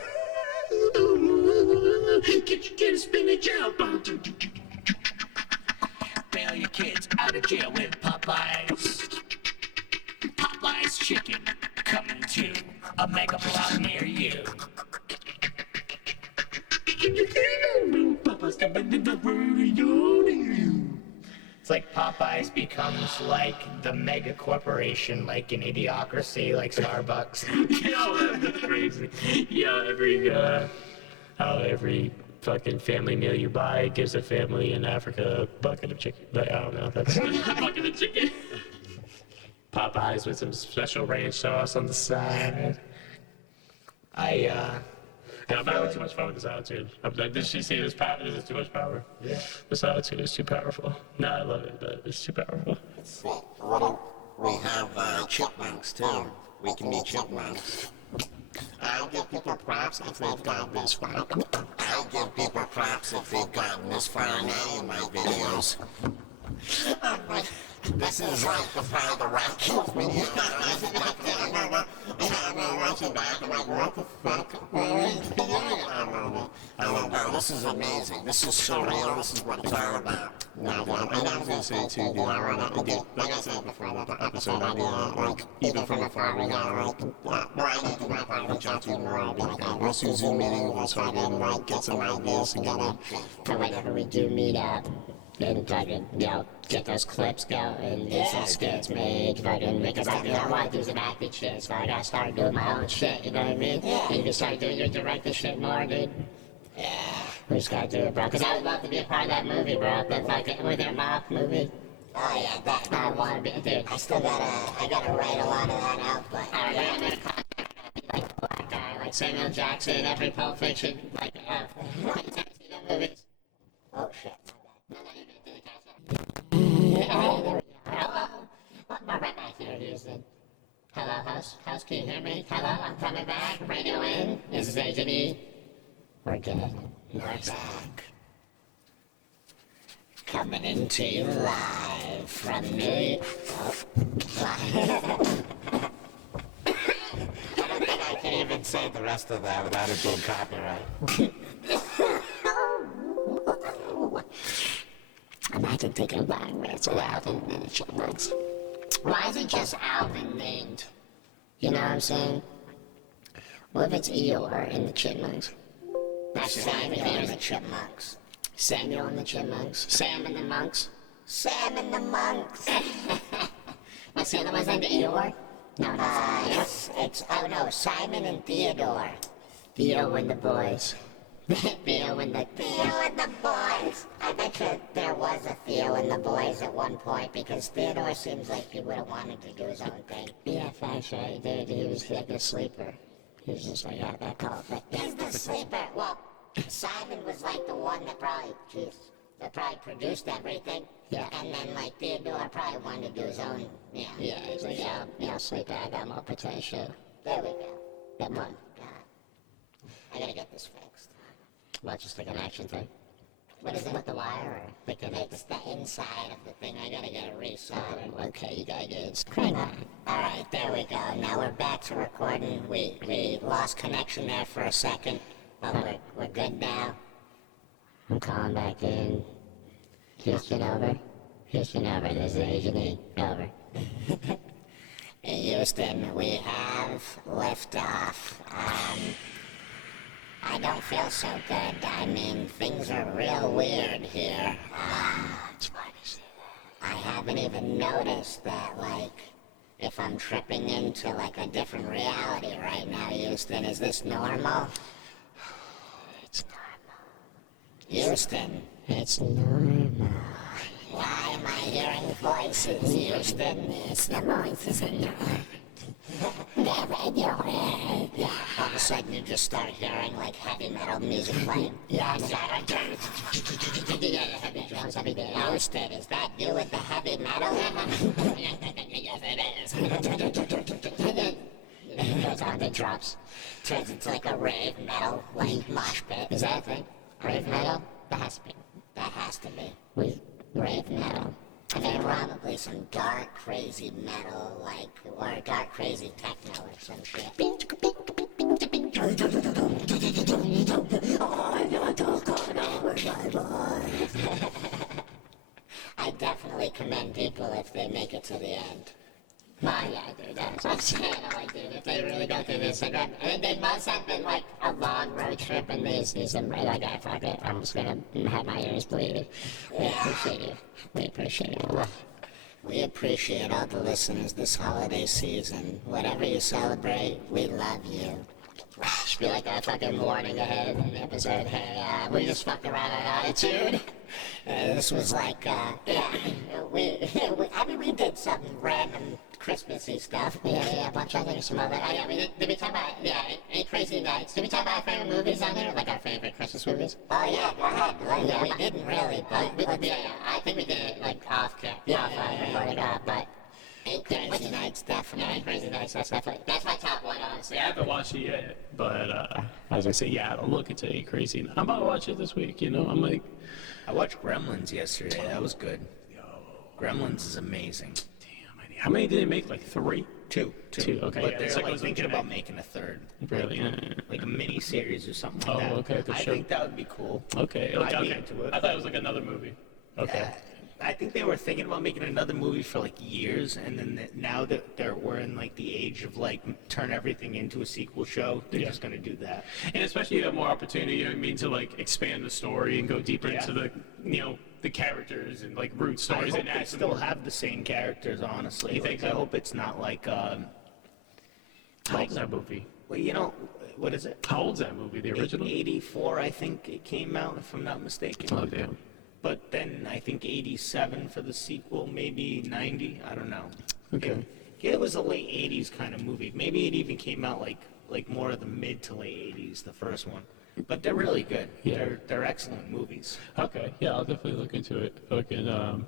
Get a spinach out. Bail your kids out of jail with Popeyes. Popeye's chicken coming to a mega block near you. Popeye's coming to the radio. It's like Popeyes becomes like the mega corporation, like in Idiocracy, like Starbucks. Yo, that's crazy. Yeah, every fucking family meal you buy gives a family in Africa a bucket of chicken. Like, I don't know. That's a bucket of chicken. Popeyes with some special ranch sauce on the side. I'm having too much fun with this attitude. Did she see this power? Is it too much power? Yeah. This attitude is too powerful. No, I love it, but it's too powerful. We have chipmunks too. We can be chipmunks. I give people props if they've gotten this far. I give people props if they've gotten this far in any of my videos. This is like the part of the rock kills me. I'm watching back and like, what the fuck? Oh, this is amazing. This is surreal. This is what it's all about. And I was gonna say too, dude, like I said before, like the episode, I do, like, even from afar, we gotta, like, where I need to like, reach out to you more, I'll be like, let's do Zoom meeting, let's try to, like, get some ideas together for whenever we do meet up. And fucking, get those clips going, get some skits made, fucking, because I want to do some acting shit, so I gotta start doing my own shit, you know what I mean? And you can start doing your director shit more, dude. Yeah. We just gotta do it, bro, because I would love to be a part of that movie, bro, that fucking, with your mom movie. Oh, yeah, that, I want to be, dude. I gotta write a lot of that out, but I gotta make like a black guy, like Samuel Jackson, every Pulp Fiction, like, movies. Oh, shit. Hello. We're right back here, Houston. Hello, house, can you hear me? Hello, I'm coming back. Radio in. This is Agent E. We're good. We're back. Coming into you live from me. I don't think I can even say the rest of that without it being copyright. Imagine taking Blind Rats to Alvin and the Chipmunks. Why is it just Alvin named? You know what I'm saying? What if it's Eeyore and the Chipmunks? That's Samuel and the Chipmunks. Samuel and the Chipmunks. Sam and the Monks. Sam and the Monks. What's the other one's name? Eeyore? No, that's no, Simon and Theodore. Theo and the boys. Theo and the boys. I bet you there was a Theo and the boys at one point because Theodore seems like he would have wanted to do his own thing. Yeah, actually, dude, he was like a sleeper. He was just like, yeah, that call. But he's the sleeper. Well, Simon was like the one that probably produced everything. Yeah. And then like Theodore probably wanted to do his own. Yeah. Yeah, he's like, yeah, sleeper. I got more potential. There we go. That one. God. I gotta get this fixed. Well, just like an action thing. What is it with the wire? Or like it's the inside of the thing. I gotta get it resoldered. Okay, you gotta get it. Hang on. Alright, there we go. Now we're back to recording. We lost connection there for a second. But we're good now. I'm calling back in. Houston over. Houston over. This is Agent E. Over. In Houston, we have liftoff. I don't feel so good. I mean, things are real weird here. It's fine to see that. I haven't even noticed that, like, if I'm tripping into, like, a different reality right now, Houston. Is this normal? It's normal. Houston, it's normal. Why am I hearing voices, Houston? It's the voices in your head. All of a sudden, you just start hearing like heavy metal music playing. Yeah, exactly. Yeah, heavy drums every day. Roasted, is that you with the heavy metal? Yes, it is. And then it goes on, it drops. Turns into like a rave metal, like mosh pit. Is that a thing? Rave metal? That has to be. That has to be. Rave metal. And then probably some dark, crazy metal, like, or dark, crazy techno or some shit. I definitely commend people if they make it to the end. Oh yeah, dude, that's what I'm saying. Like, dude, if they really go through this, and they must have been like a long road trip, and they see some like, I fuck it, I'm just gonna have my ears bleeding. We appreciate you. We appreciate you. We appreciate all the listeners this holiday season. Whatever you celebrate, we love you. Should be like a fucking warning ahead in the episode. Hey, we just fucked around on attitude. This was like, we did some random Christmassy stuff. Yeah, but I'm trying to think of some other. Did we talk about, Eight Crazy Nights? Did we talk about our favorite movies on there? Like our favorite Christmas movies? Oh, yeah, go ahead. Yeah, we didn't really, but I think we did it like off but Eight Crazy Nights, definitely. Eight Crazy Nights, that's my top one, honestly. I haven't watched it yet, but as I say, yeah, I'll look into Ain't Crazy. I'm about to watch it this week, you know? I'm like... I watched Gremlins yesterday. That was good. Gremlins is amazing. Damn, how many did they make? Like 3? Two. Okay, But yeah, they're it's like like thinking about making a third. Really? Like a mini series or something like that. Okay, the I show. think that would be cool. Okay, I'd be okay. into it. I thought it was like another movie. Okay. I think they were thinking about making another movie for like years, and then now that we're in like the age of like turn everything into a sequel show, they're just gonna do that. And especially you have more opportunity, you know what I mean, to like expand the story and go deeper into the, you know, the characters and like root I stories hope and they add some still more. have the same characters, honestly. You think I so? hope it's not like How old's that movie? well, you know, what is it? How old's that movie? The original? 84, I think it came out, if I'm not mistaken. Oh damn. But then I think 87 for the sequel, maybe 90. I don't know. Okay. It was a late 80s kind of movie. Maybe it even came out like more of the mid to late 80s, the first one. But they're really good. Yeah. They're excellent movies. Okay. Yeah, I'll definitely look into it. Fucking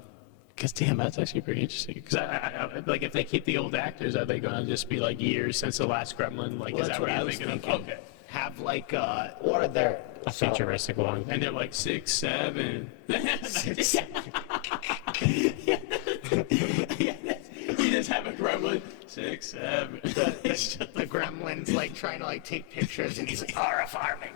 Cause damn, that's actually pretty interesting. Cause I like if they keep the old actors, are they gonna just be like years since the last Gremlin? Like, Well, is that's that what what I you're was thinking thinking. of? Okay. Have like or they're A futuristic one, and they're like 6, 7. Six. You just have a Gremlin 6, 7. the gremlin's like trying to like take pictures, and he's like, "Aura farming."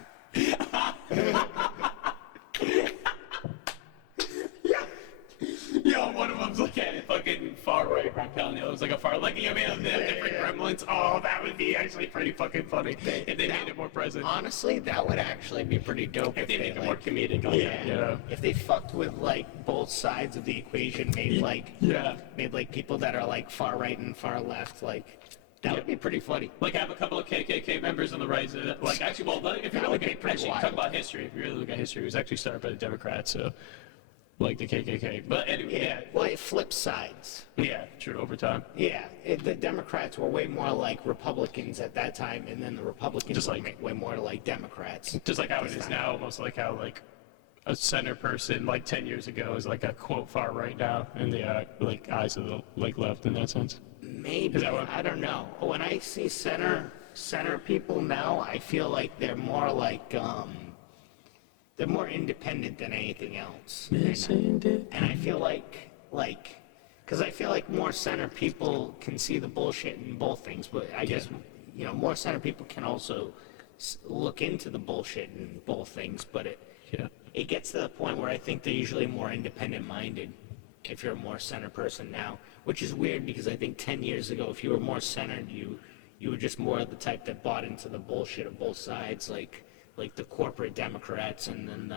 Yo, one of them's like a fucking far right repel, and the other's like a far, like, you know, they have different gremlins. Oh, that would be actually pretty fucking funny if they made it more present. Honestly, that would actually be pretty dope If they made it more like, comedic, like that, you know? If they fucked with like both sides of the equation, made like people that are like far right and far left, like that would be pretty funny. Like have a couple of KKK members on the right, like actually, well, if you That really would look be at, pretty actually wild. talk about history, if you really look at history, it was actually started by the Democrats, so like the KKK. But anyway, yeah, Well, it flips sides. yeah, true, over time. Yeah, the Democrats were way more like Republicans at that time, and then the Republicans Just were like- way more like Democrats. Just like how it is now, almost like how like a center person like 10 years ago is like a quote far right now, in the like eyes of the like left in that sense. Maybe, Is that what- I don't know. When I see center people now, I feel like they're more like they're more independent than anything else. And I feel like because I feel like more center people can see the bullshit in both things, but I guess you know more center people can also look into the bullshit in both things, but it gets to the point where I think they're usually more independent minded if you're a more center person now, which is weird because I think 10 years ago if you were more centered, you were just more of the type that bought into the bullshit of both sides, like the corporate Democrats and then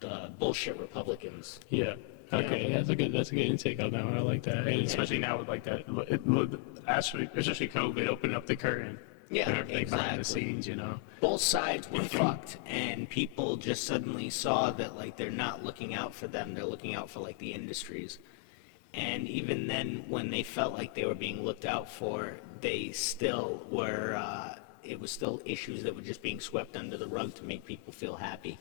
the bullshit Republicans. Yeah. Okay, yeah, that's a good intake on that one. I like that, and especially now with like that, especially COVID opened up the curtain. Yeah, and everything behind the exactly. scenes, you know. Both sides were fucked, and people just suddenly saw that like they're not looking out for them; they're looking out for like the industries. And even then, when they felt like they were being looked out for, they still were, it was still issues that were just being swept under the rug to make people feel happy.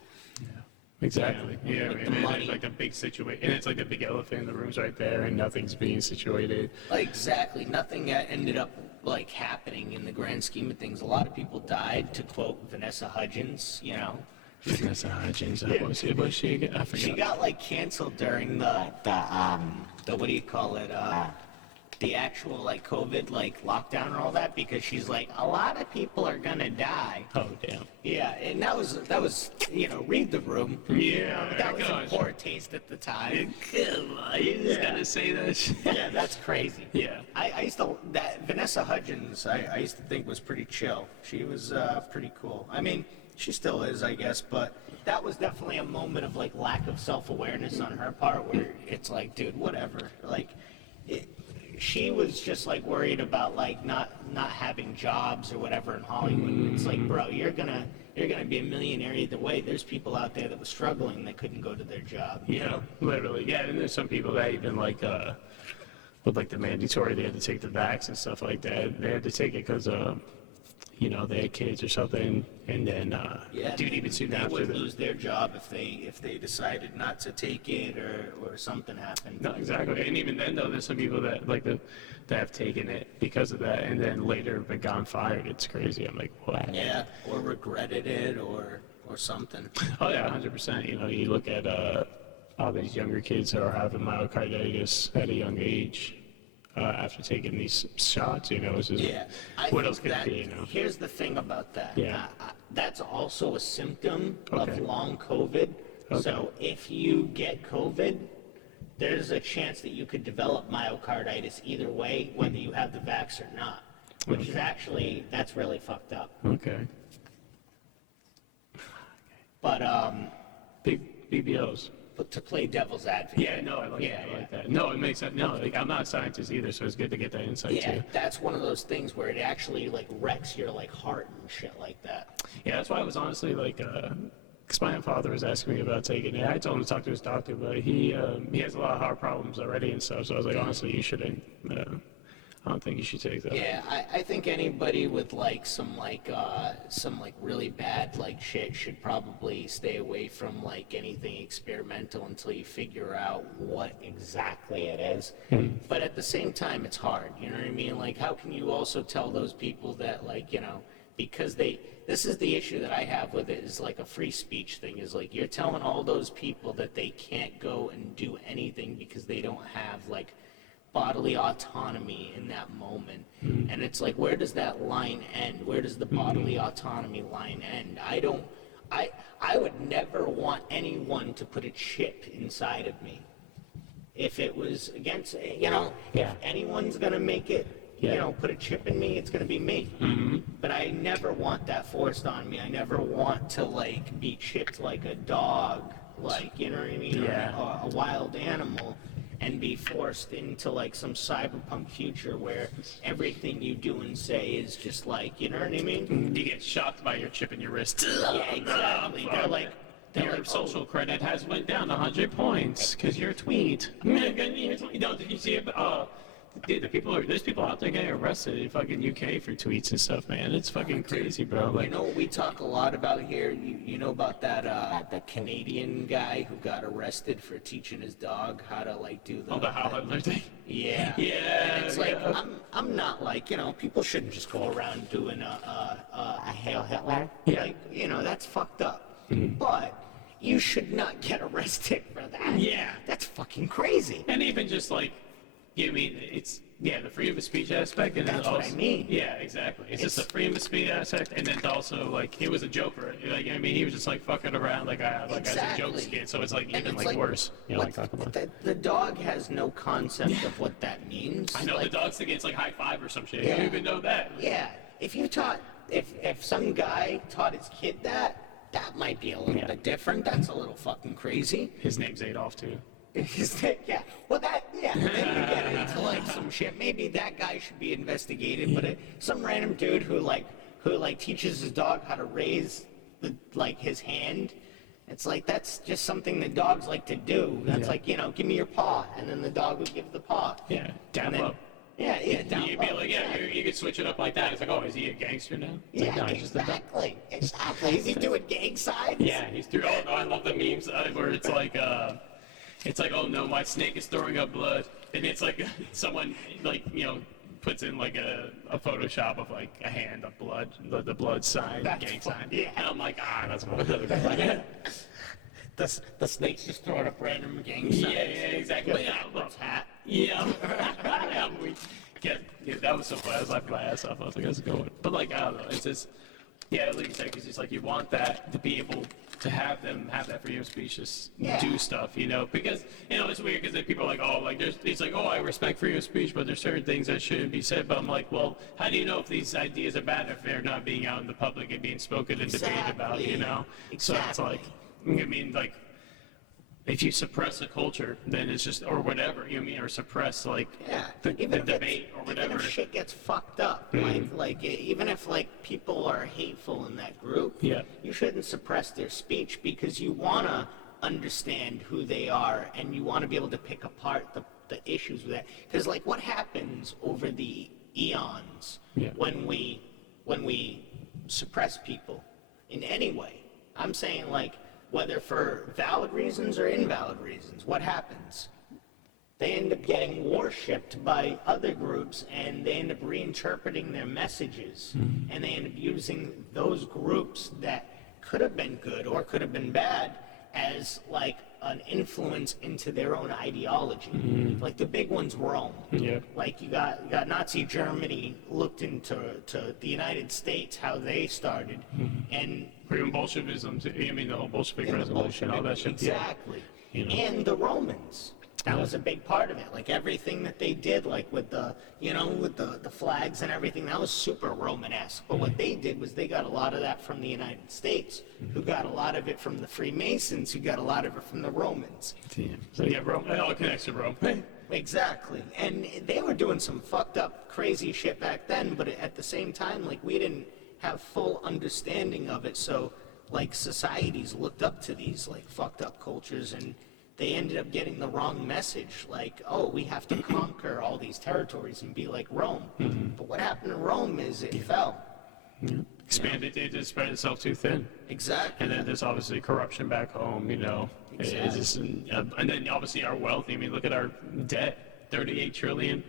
Exactly. Yeah, Like the and money. it's like the big situation, and it's like the big elephant in the room's right there, and nothing's being situated. Exactly. Nothing that ended up like happening in the grand scheme of things. A lot of people died, to quote Vanessa Hudgens, you know. Vanessa Hudgens, was she? I forgot. She got like canceled during the what do you call it? The actual like COVID like lockdown and all that, because she's like, a lot of people are gonna die. Oh damn. Yeah, and that was you know, read the room. Yeah, That was gosh. in poor taste at the time. Come on, you just gotta say that shit. Yeah, that's crazy. Yeah. I used to, that Vanessa Hudgens, I used to think was pretty chill. She was pretty cool. I mean, she still is, I guess, but that was definitely a moment of like lack of self-awareness on her part, where it's like, dude, whatever. Like, she was just like worried about like not having jobs or whatever in Hollywood. It's like, bro, you're gonna be a millionaire either way. There's people out there that were struggling that couldn't go to their job. You know? Literally. Yeah, and there's some people that even like with like the mandatory, they had to take the vax and stuff like that. They had to take it because you know, they had kids or something, and then Yeah, dude, even soon they after would that. lose their job if they decided not to take it or something happened. No, exactly. And even then, though, there's some people that that have taken it because of that, and then later been gone fired. It's crazy. I'm like, what? Yeah, or regretted it or something. Oh yeah, 100%. You know, you look at all these younger kids that are having myocarditis at a young age after taking these shots. You know, it's just, Yeah. what think else could it that, be? You know. Here's the thing about that. Yeah. That's also a symptom Okay. of long COVID. So if you get COVID, there's a chance that you could develop myocarditis either way, whether you have the vax or not. Which is actually, that's really fucked up. Okay. But Big BBLs. but to play devil's advocate. Yeah, no, I like that. I like that. No, it makes sense. No, like, I'm not a scientist either, so it's good to get that insight Yeah, too. that's one of those things where it actually like wrecks your like heart and shit like that. Yeah, that's why I was honestly like, because my father was asking me about taking it. I told him to talk to his doctor, but he has a lot of heart problems already and stuff. So I was like, honestly, you shouldn't. I don't think you should take that. Yeah, I think anybody with like some really bad like shit should probably stay away from like anything experimental until you figure out what exactly it is. But at the same time, it's hard. You know what I mean? Like, how can you also tell those people that like, you know, because this is the issue that I have with it, is like a free speech thing, is like you're telling all those people that they can't go and do anything because they don't have like bodily autonomy in that moment. And it's like, where does that line end? Where does the bodily autonomy line end? I would never want anyone to put a chip inside of me. If it was against, you know, if anyone's gonna make it, you know, put a chip in me, it's gonna be me. But I never want that forced on me. I never want to like be chipped like a dog, like, you know what I mean, or a wild animal, and be forced into like some cyberpunk future where everything you do and say is just like, you know what I mean? You get shocked by your chip in your wrist. Yeah, exactly. Your social credit has went down 100 points because your tweet. Did you see it? Dude, there's people out there getting arrested in fucking UK for tweets and stuff, man. It's fucking crazy, bro. Like, You know what we talk a lot about here? You know about that the Canadian guy who got arrested for teaching his dog how to like do the the How Hitler thing. Yeah. Yeah, And it's like, yeah. I'm not like, you know, people shouldn't just go around doing a Hail Hitler. Yeah. Like, you know, that's fucked up. But you should not get arrested for that. Yeah. That's fucking crazy. And even just like, I mean, it's the freedom of speech aspect, and That's then what also, I mean. Yeah, exactly. It's just the freedom of speech aspect, and then also like it was a joker. Like, I mean, he was just like fucking around like as a joke Exactly. skit. So it's like And even it's like worse. You know, like talking about. the dog has no concept of what that means. I know Like, the dog's thinking it's like high five or some shit. Yeah. You don't even know that. Yeah, if some guy taught his kid that might be a little bit different. That's a little fucking crazy. His name's Adolf too. Yeah, well then you get into like some shit. Maybe that guy should be investigated, but some random dude who teaches his dog how to raise his hand It's like, that's just something that dogs like to do. That's like, you know, give me your paw, and then the dog would give the paw. Yeah, dap then- up. Yeah, down You'd be low, like, yeah, you could switch it up like that. It's like, oh, is he a gangster now? It's Yeah, like, no, he's just a dog. exactly. Is he doing gang signs? Yeah, he's through. Oh no, I love the memes where it's like, oh no, my snake is throwing up blood, and it's like someone like puts in like a Photoshop of like a hand of blood, the blood sign, That's gang fun, sign. yeah. And I'm like, that's what like, The snake's just throwing up random gang yeah, signs. exactly. But, yeah, look, Hat. yeah. Yeah, that was so funny. I was laughing my ass off. I was like, how's it going? But like, I don't know. It's just, yeah, like you said, it's just like you want that to be able to have them have that freedom of speech, just do stuff, because it's weird because people are like, oh, like it's like, oh, I respect freedom of speech, but there's certain things that shouldn't be said. But I'm like, well, how do you know if these ideas are bad if they're not being out in the public and being spoken and debated about, So it's like, I mean, like, if you suppress a culture, then it's just, or whatever, or suppress, like, the debate or whatever. Even if shit gets fucked up, like even if like people are hateful in that group, you shouldn't suppress their speech because you want to understand who they are and you want to be able to pick apart the issues with that. Because like, what happens over the eons when we suppress people in any way? I'm saying, like, whether for valid reasons or invalid reasons, what happens? They end up getting worshipped by other groups, and they end up reinterpreting their messages, and they end up using those groups that could have been good or could have been bad as like an influence into their own ideology. Like the big one's Rome. Like you got Nazi Germany looked into the United States, how they started, and Even Bolshevism, the whole Bolshevik Revolution, all that shit. exactly. And the Romans. That was a big part of it. Like everything that they did, like with the flags and everything, that was super Romanesque. But what they did was they got a lot of that from the United States, who got a lot of it from the Freemasons, who got a lot of it from the Romans. So Rome, it all connects to Rome. Exactly. And they were doing some fucked up, crazy shit back then, but at the same time, like, we didn't have full understanding of it. So, like, societies looked up to these, like, fucked up cultures, and they ended up getting the wrong message, like, oh, we have to conquer all these territories and be like Rome. But what happened to Rome is it fell. Expanded, it just spread itself too thin. Exactly. And then there's obviously corruption back home, It's just, and then obviously our wealth. I mean, look at our debt, 38 trillion.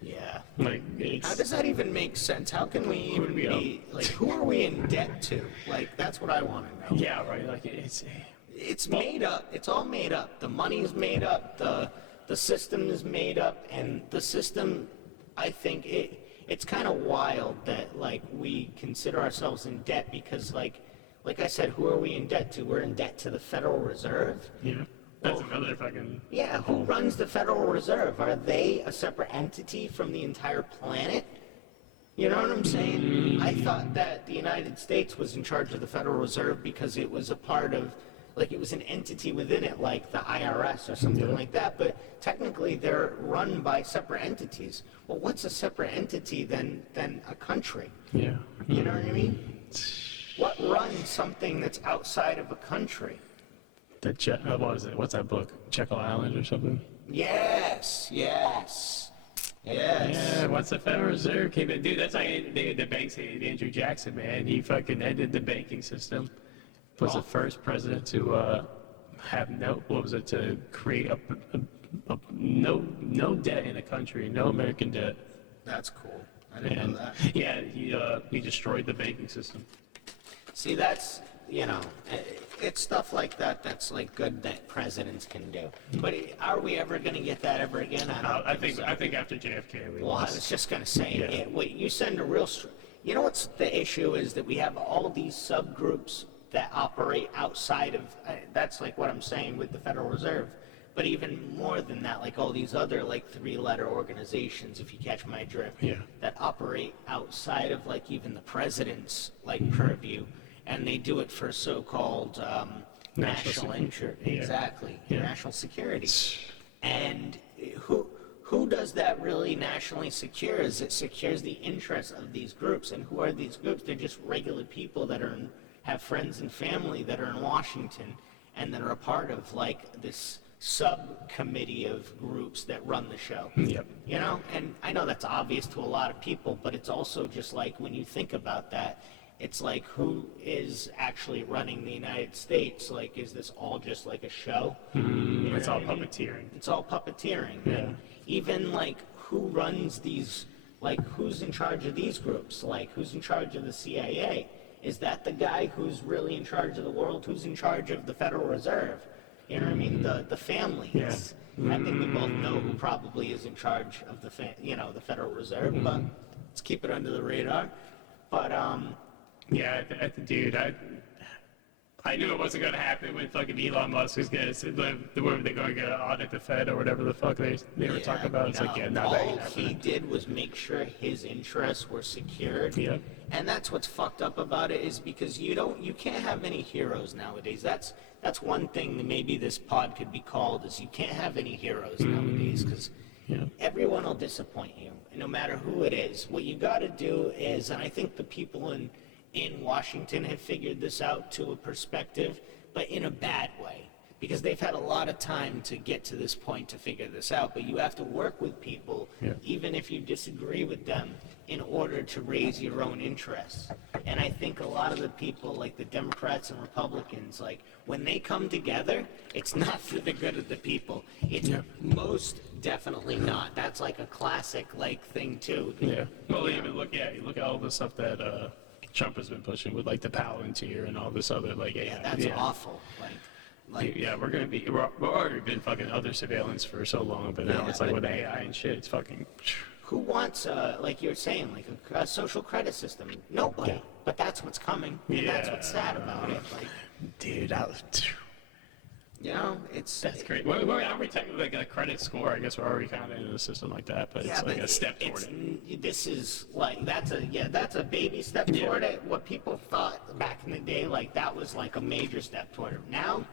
Yeah. Like, it's, How does that even make sense? How can we even be, like, who are we in debt to? Like, that's what I want to know. yeah, right. Like It's made up. It's all made up. The money's made up. The system is made up. And the system, I think it's kind of wild that, like, we consider ourselves in debt because, like I said, who are we in debt to? We're in debt to the Federal Reserve. Yeah. That's another fucking. Yeah, who runs the Federal Reserve? Are they a separate entity from the entire planet? You know what I'm saying? I thought that the United States was in charge of the Federal Reserve because it was a part of, like, it was an entity within it, like the IRS or something like that. But technically, they're run by separate entities. Well, what's a separate entity than a country? Yeah. You know what I mean? What runs something that's outside of a country? What is it? What's that book? Jekyll Island or something? Yes. Yeah, once the Federal Reserve came in, dude, that's like the banks hated Andrew Jackson, man. He fucking ended the banking system. Was the first president to have to create no debt in a country, no American debt. That's cool. I didn't know that. Yeah, he destroyed the banking system. See, that's, it's stuff like that that's, like, good that presidents can do. But are we ever going to get that ever again? I think after JFK we Well, I lost. was just going to say, wait, you send a real... You know what's the issue is that we have all these subgroups that operate outside of... that's, like, what I'm saying with the Federal Reserve. But even more than that, like, all these other, like, three-letter organizations, if you catch my drift, that operate outside of, like, even the president's, like, purview. And they do it for so-called national interest. Exactly. National security. And who does that really nationally secure? Is it secures the interests of these groups? And who are these groups? They're just regular people that have friends and family that are in Washington. and that are a part of like this subcommittee of groups that run the show. Yep. You know, and I know that's obvious to a lot of people, but it's also just like when you think about that, it's like who is actually running the United States? Like, is this all just like a show? You know It's all what I mean? puppeteering. It's all puppeteering. And even like who runs these, like who's in charge of these groups? Like who's in charge of the CIA? Is that the guy who's really in charge of the world? Who's in charge of the Federal Reserve? You know what I mean? The families. I think we both know who probably is in charge of the the Federal Reserve, but let's keep it under the radar. But Yeah, dude, I knew it wasn't going to happen when fucking Elon Musk was going to, where they're going to audit the Fed or whatever the fuck they were talking about. It's like, yeah, not that ain't all he happening. did was make sure his interests were secured. Yep. And that's what's fucked up about it is because you can't have any heroes nowadays. That's one thing that maybe this pod could be called is you can't have any heroes nowadays because everyone will disappoint you, no matter who it is. What you got to do is, and I think the people in Washington have figured this out to a perspective, but in a bad way, because they've had a lot of time to get to this point to figure this out. But you have to work with people, even if you disagree with them, in order to raise your own interests. And I think a lot of the people, like the Democrats and Republicans, like when they come together, it's not for the good of the people. It's most definitely not. That's like a classic like thing too. Yeah. Well, even look at all the stuff that Trump has been pushing with like the Palantir and all this other like AI. That's awful. Like yeah, we've already been fucking other surveillance for so long, but now it's like with AI and shit, it's fucking. who wants like you're saying, like a social credit system? Nobody. But that's what's coming. And that's what's sad about it. Like, dude, that was. that's great. Well, aren't we technically like a credit score? I guess we're already kind of in a system like that, but it's like a step toward it. This is like that's a baby step toward it. What people thought back in the day, like that was like a major step toward it. Now,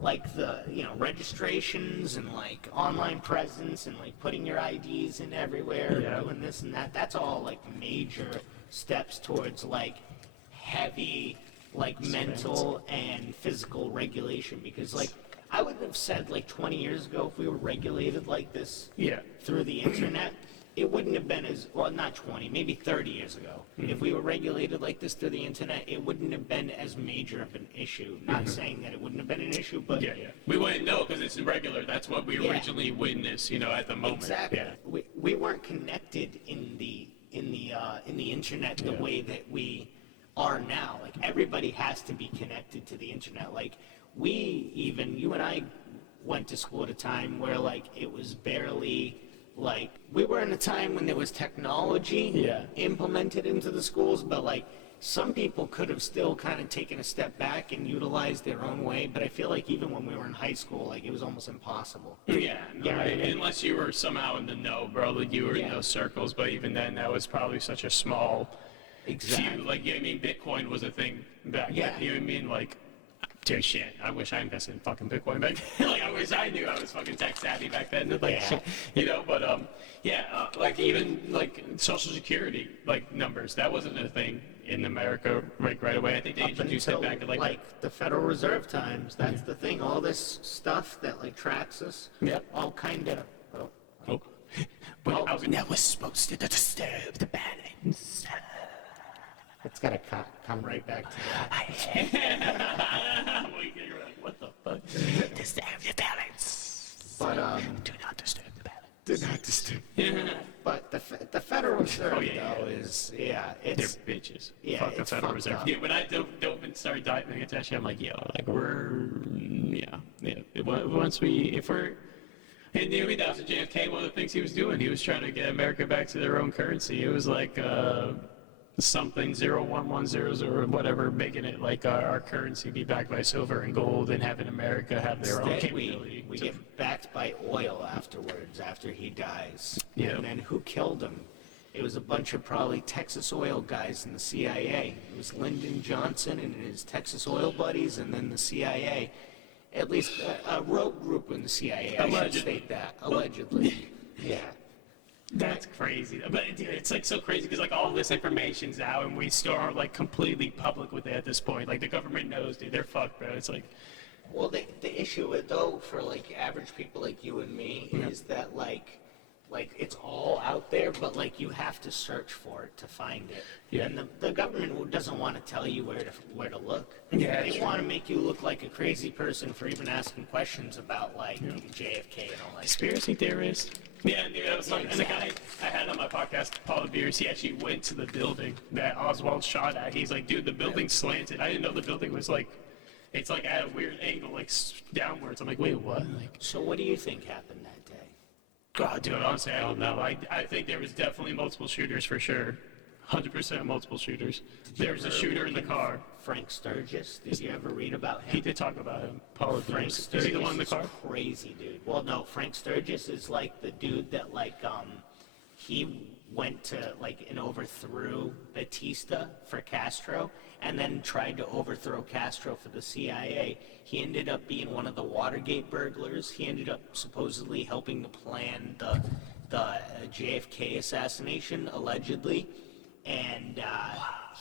like the registrations and like online presence and like putting your IDs in everywhere, doing this and that. That's all like major steps towards like heavy like mental and physical regulation, because like I would have said like 20 years ago, if we were regulated like this through the internet, it wouldn't have been as, well, not 20, maybe 30 years ago. If we were regulated like this through the internet, it wouldn't have been as major of an issue. Not saying that it wouldn't have been an issue, but... We wouldn't know because it's irregular. That's what we originally witnessed, at the moment. Exactly. We weren't connected in the internet the way that we are now. Like, everybody has to be connected to the internet. Like, you and I went to school at a time where, like, it was barely, like, we were in a time when there was technology implemented into the schools, but, like, some people could have still kind of taken a step back and utilized their own way, but I feel like even when we were in high school, like, it was almost impossible. Unless you were somehow in the know, bro, like you were in those circles, but even then, that was probably such a small few. Like, Bitcoin was a thing back then, you know what I mean? Like, dude, shit, I wish I invested in fucking Bitcoin back then. Like, I wish I knew I was fucking tech savvy back then. Like, but, like, even, like, Social Security, like, numbers, that wasn't a thing in America right away. I think they introduced it back in, like the Federal Reserve times. That's the thing. All this stuff that, like, tracks us, all kind of... But I was never supposed to disturb the balance. It's got to come right back to that. What the fuck? Disturb the balance. But, do not disturb the balance. do not disturb. But the Federal Reserve, though, is, it's... They're bitches. Yeah, Fuck the it's Federal fucked Reserve. up. Yeah, when I dove and started diving into that shit, I'm like, and that was JFK, one of the things he was doing. He was trying to get America back to their own currency. It was like something 01100 or whatever, making it like our currency be backed by silver and gold, and having America have their own capability. We get backed by oil afterwards, after he dies. Yeah. And then who killed him? It was a bunch of probably Texas oil guys in the CIA. It was Lyndon Johnson and his Texas oil buddies, and then the CIA. At least a rogue group in the CIA. I should state that. Allegedly. Yeah. That's crazy. But dude, it's like so crazy because like all this information's out and we still aren't like completely public with it at this point. Like the government knows, dude. They're fucked, bro. It's like Well, the issue with though for like average people like you and me is that like it's all out there, but like you have to search for it to find it. Yeah. And the government doesn't want to tell you where to look. Yeah, They true. want to make you look like a crazy person for even asking questions about like JFK and all that. Conspiracy theorist. Yeah, dude, that was something. And the guy Exactly. I had on my podcast, Paul Beers, he actually went to the building that Oswald shot at. He's like, dude, the building's slanted. I didn't know the building was like, it's like at a weird angle, like downwards. I'm like, wait, what? Like, So what do you think happened that day? God, dude, honestly, I don't know. I think there was definitely multiple shooters for sure. 100% multiple shooters. There was a shooter in the car. Frank Sturgis. Did you ever read about him? He did talk about him. Paul Frank Beers. Sturgis Is he the one in the is car? crazy, dude. Well, no, Frank Sturgis is like the dude that like he went to like and overthrew Batista for Castro, and then tried to overthrow Castro for the CIA. He ended up being one of the Watergate burglars. He ended up supposedly helping to plan the JFK assassination, allegedly. And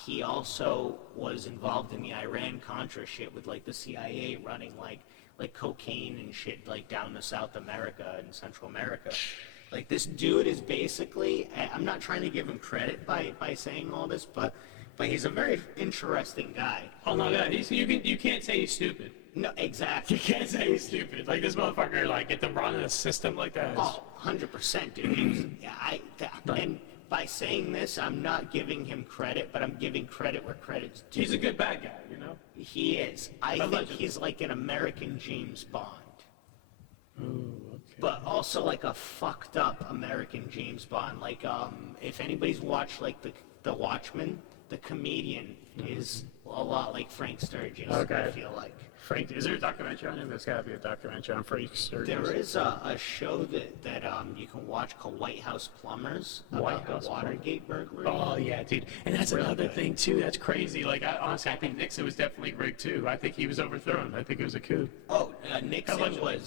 he also was involved in the Iran-Contra shit with like the CIA running like cocaine and shit like down to South America and Central America. Like this dude is basically, I'm not trying to give him credit by saying all this, but he's a very interesting guy. Oh no, yeah, you can't say he's stupid. No, exactly. You can't say he's stupid. Like this motherfucker, like get to run in a system like that. Oh, 100%, dude. He was, and by saying this, I'm not giving him credit, but I'm giving credit where credit's due. He's a good bad guy, you know. He is. I think Allegedly. he's like an American James Bond. But also like a fucked up American James Bond. Like, if anybody's watched like the Watchmen, the comedian is a lot like Frank Sturgis. Okay. I feel like. Frank, is there a documentary on him? There's gotta be a documentary on Frank Sturgis. There is a show that you can watch called White House Plumbers White about House the Watergate burglary. Oh yeah, dude, and that's Really another good. thing too. That's crazy. Like, honestly, I think Nixon was definitely rigged too. I think he was overthrown. I think it was a coup. Oh, Nixon Allegedly.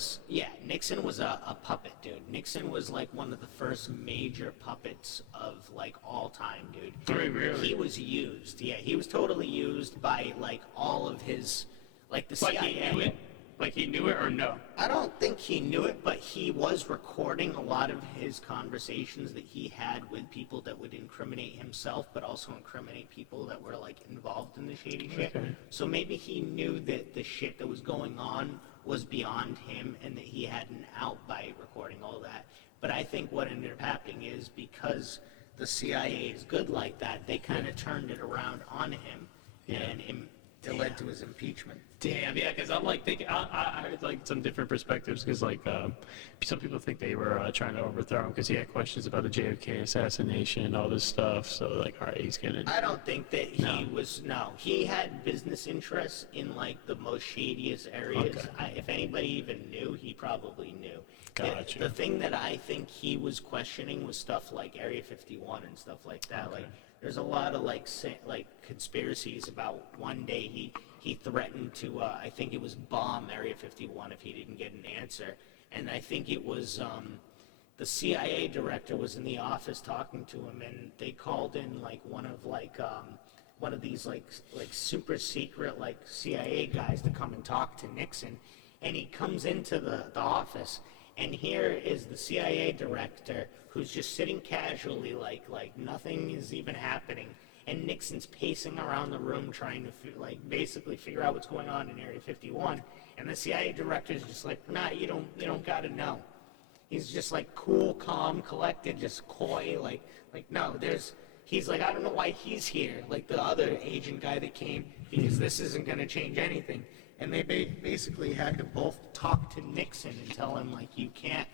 Nixon was a puppet, dude. Nixon was like one of the first major puppets of like all time, dude. Really? He was used. Yeah, he was totally used by like all of his, like the Like CIA. he knew it. Like he knew it or no? I don't think he knew it, but he was recording a lot of his conversations that he had with people that would incriminate himself, but also incriminate people that were like involved in the shady shit. Okay. So maybe he knew that the shit that was going on was beyond him and that he had an out by recording all that. But I think what ended up happening is because the CIA is good like that, they kind of turned it around on him, and it led to his impeachment. Damn, yeah, because I'm like thinking, I heard like some different perspectives because like some people think they were trying to overthrow him because he had questions about the JFK assassination and all this stuff. So like, all right, he's gonna. I don't think that he had business interests in like the most shadiest areas. Okay. If anybody even knew, he probably knew. Gotcha. The thing that I think he was questioning was stuff like Area 51 and stuff like that. Like, there's a lot of like conspiracies about one day he threatened to I think it was bomb Area 51 if he didn't get an answer, and I think it was the CIA director was in the office talking to him, and they called in like one of these like super secret like CIA guys to come and talk to Nixon, and he comes into the office. And here is the CIA director who's just sitting casually like nothing is even happening. And Nixon's pacing around the room trying to basically figure out what's going on in Area 51. And the CIA director's just like, nah, you don't gotta know. He's just like cool, calm, collected, just coy, like no, he's like, I don't know why he's here, like the other agent guy that came, because this isn't gonna change anything. And they basically had to both talk to Nixon and tell him, like, you can't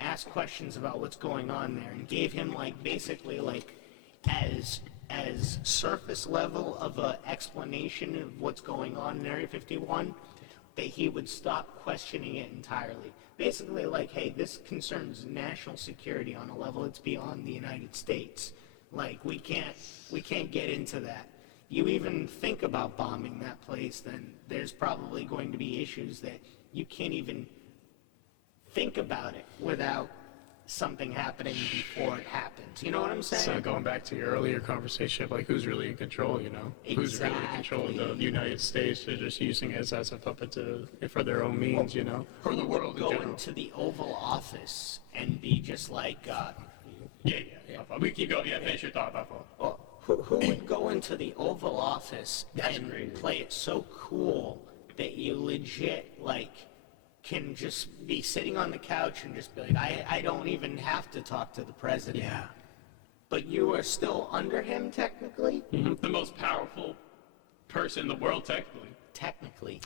ask questions about what's going on there, and gave him, like, basically, like, as surface level of a explanation of what's going on in Area 51, that he would stop questioning it entirely. Basically, like, hey, this concerns national security on a level that's beyond the United States. Like, we can't get into that. You even think about bombing that place, then there's probably going to be issues that you can't even think about it without something happening before it happens. You know what I'm saying? So going back to your earlier conversation of like who's really in control, you know? Who's really in control of the United States? They're just using it as a puppet for their own means, you know? For the world in Go general. into the Oval Office and be just like, Yeah. We keep going. Yeah, finish your thought, Buffalo. well, who would go into the Oval Office and crazy. play it so cool that you legit like can just be sitting on the couch and just be like, I don't even have to talk to the president. Yeah. But you are still under him technically? The most powerful person in the world, technically. Technically.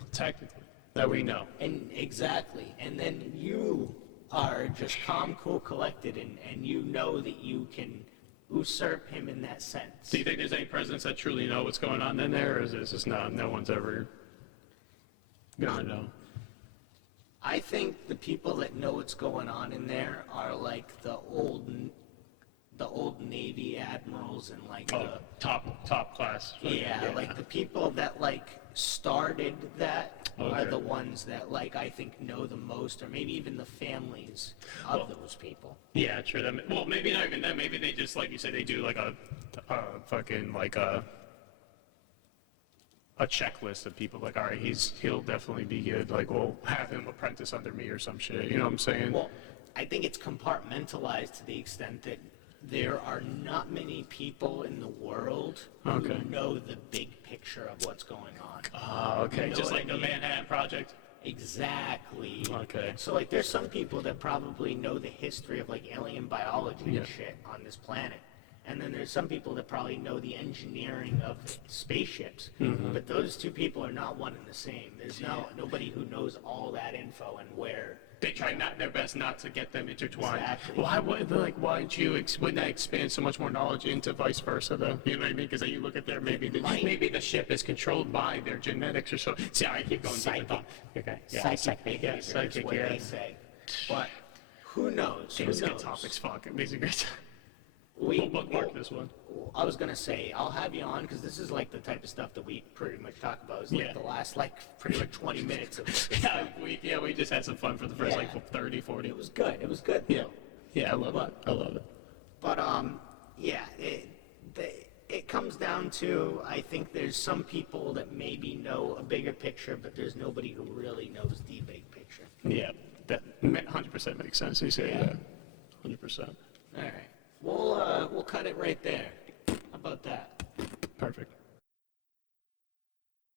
That we know. And exactly. And then you are just calm, cool, collected, and you know that you can usurp him in that sense. Do you think there's any presidents that truly know what's going on in there, or is this just no one's ever gonna know? I think the people that know what's going on in there are like the old Navy admirals and like Oh, top class. like the people that like started that are Okay. the ones that like I think know the most, or maybe even the families of those people. Yeah, true. Well, maybe not even that. Maybe they just, like you said, they do like a fucking like a checklist of people. Like, all right, he'll definitely be good. Like, we'll have him apprentice under me or some shit. You know what I'm saying? Well, I think it's compartmentalized to the extent that there are not many people in the world Okay. who know the big picture of what's going on. Okay, You know just what like I the mean? Manhattan Project. Exactly. Okay. So like there's some people that probably know the history of like alien biology Yeah. and shit on this planet. And then there's some people that probably know the engineering of spaceships. Mm-hmm. But those two people are not one and the same. There's nobody who knows all that info and where. They try their best not to get them intertwined. Exactly. Wouldn't that expand so much more knowledge into vice versa, though? You know what I mean? Because then you look at maybe the ship is controlled by their genetics or so. See, I keep going deep in thought. Okay. Yeah, Psychic behavior is psychic, what yeah. they say. But who knows? Who It's good knows? topics, fuck. Amazing, great. We- We'll bookmark this one. I was gonna say I'll have you on because this is like the type of stuff that we pretty much talk about. It's like Yeah. the last like pretty much 20 minutes of this. We just had some fun for the first Yeah. like 30, 40. It was good. It was good. Yeah. Yeah, I love it. I love it. But yeah, it comes down to I think there's some people that maybe know a bigger picture, but there's nobody who really knows the big picture. Yeah, that 100% makes sense. You say Yeah. that. 100%. All right, we'll cut it right there. How about that? Perfect.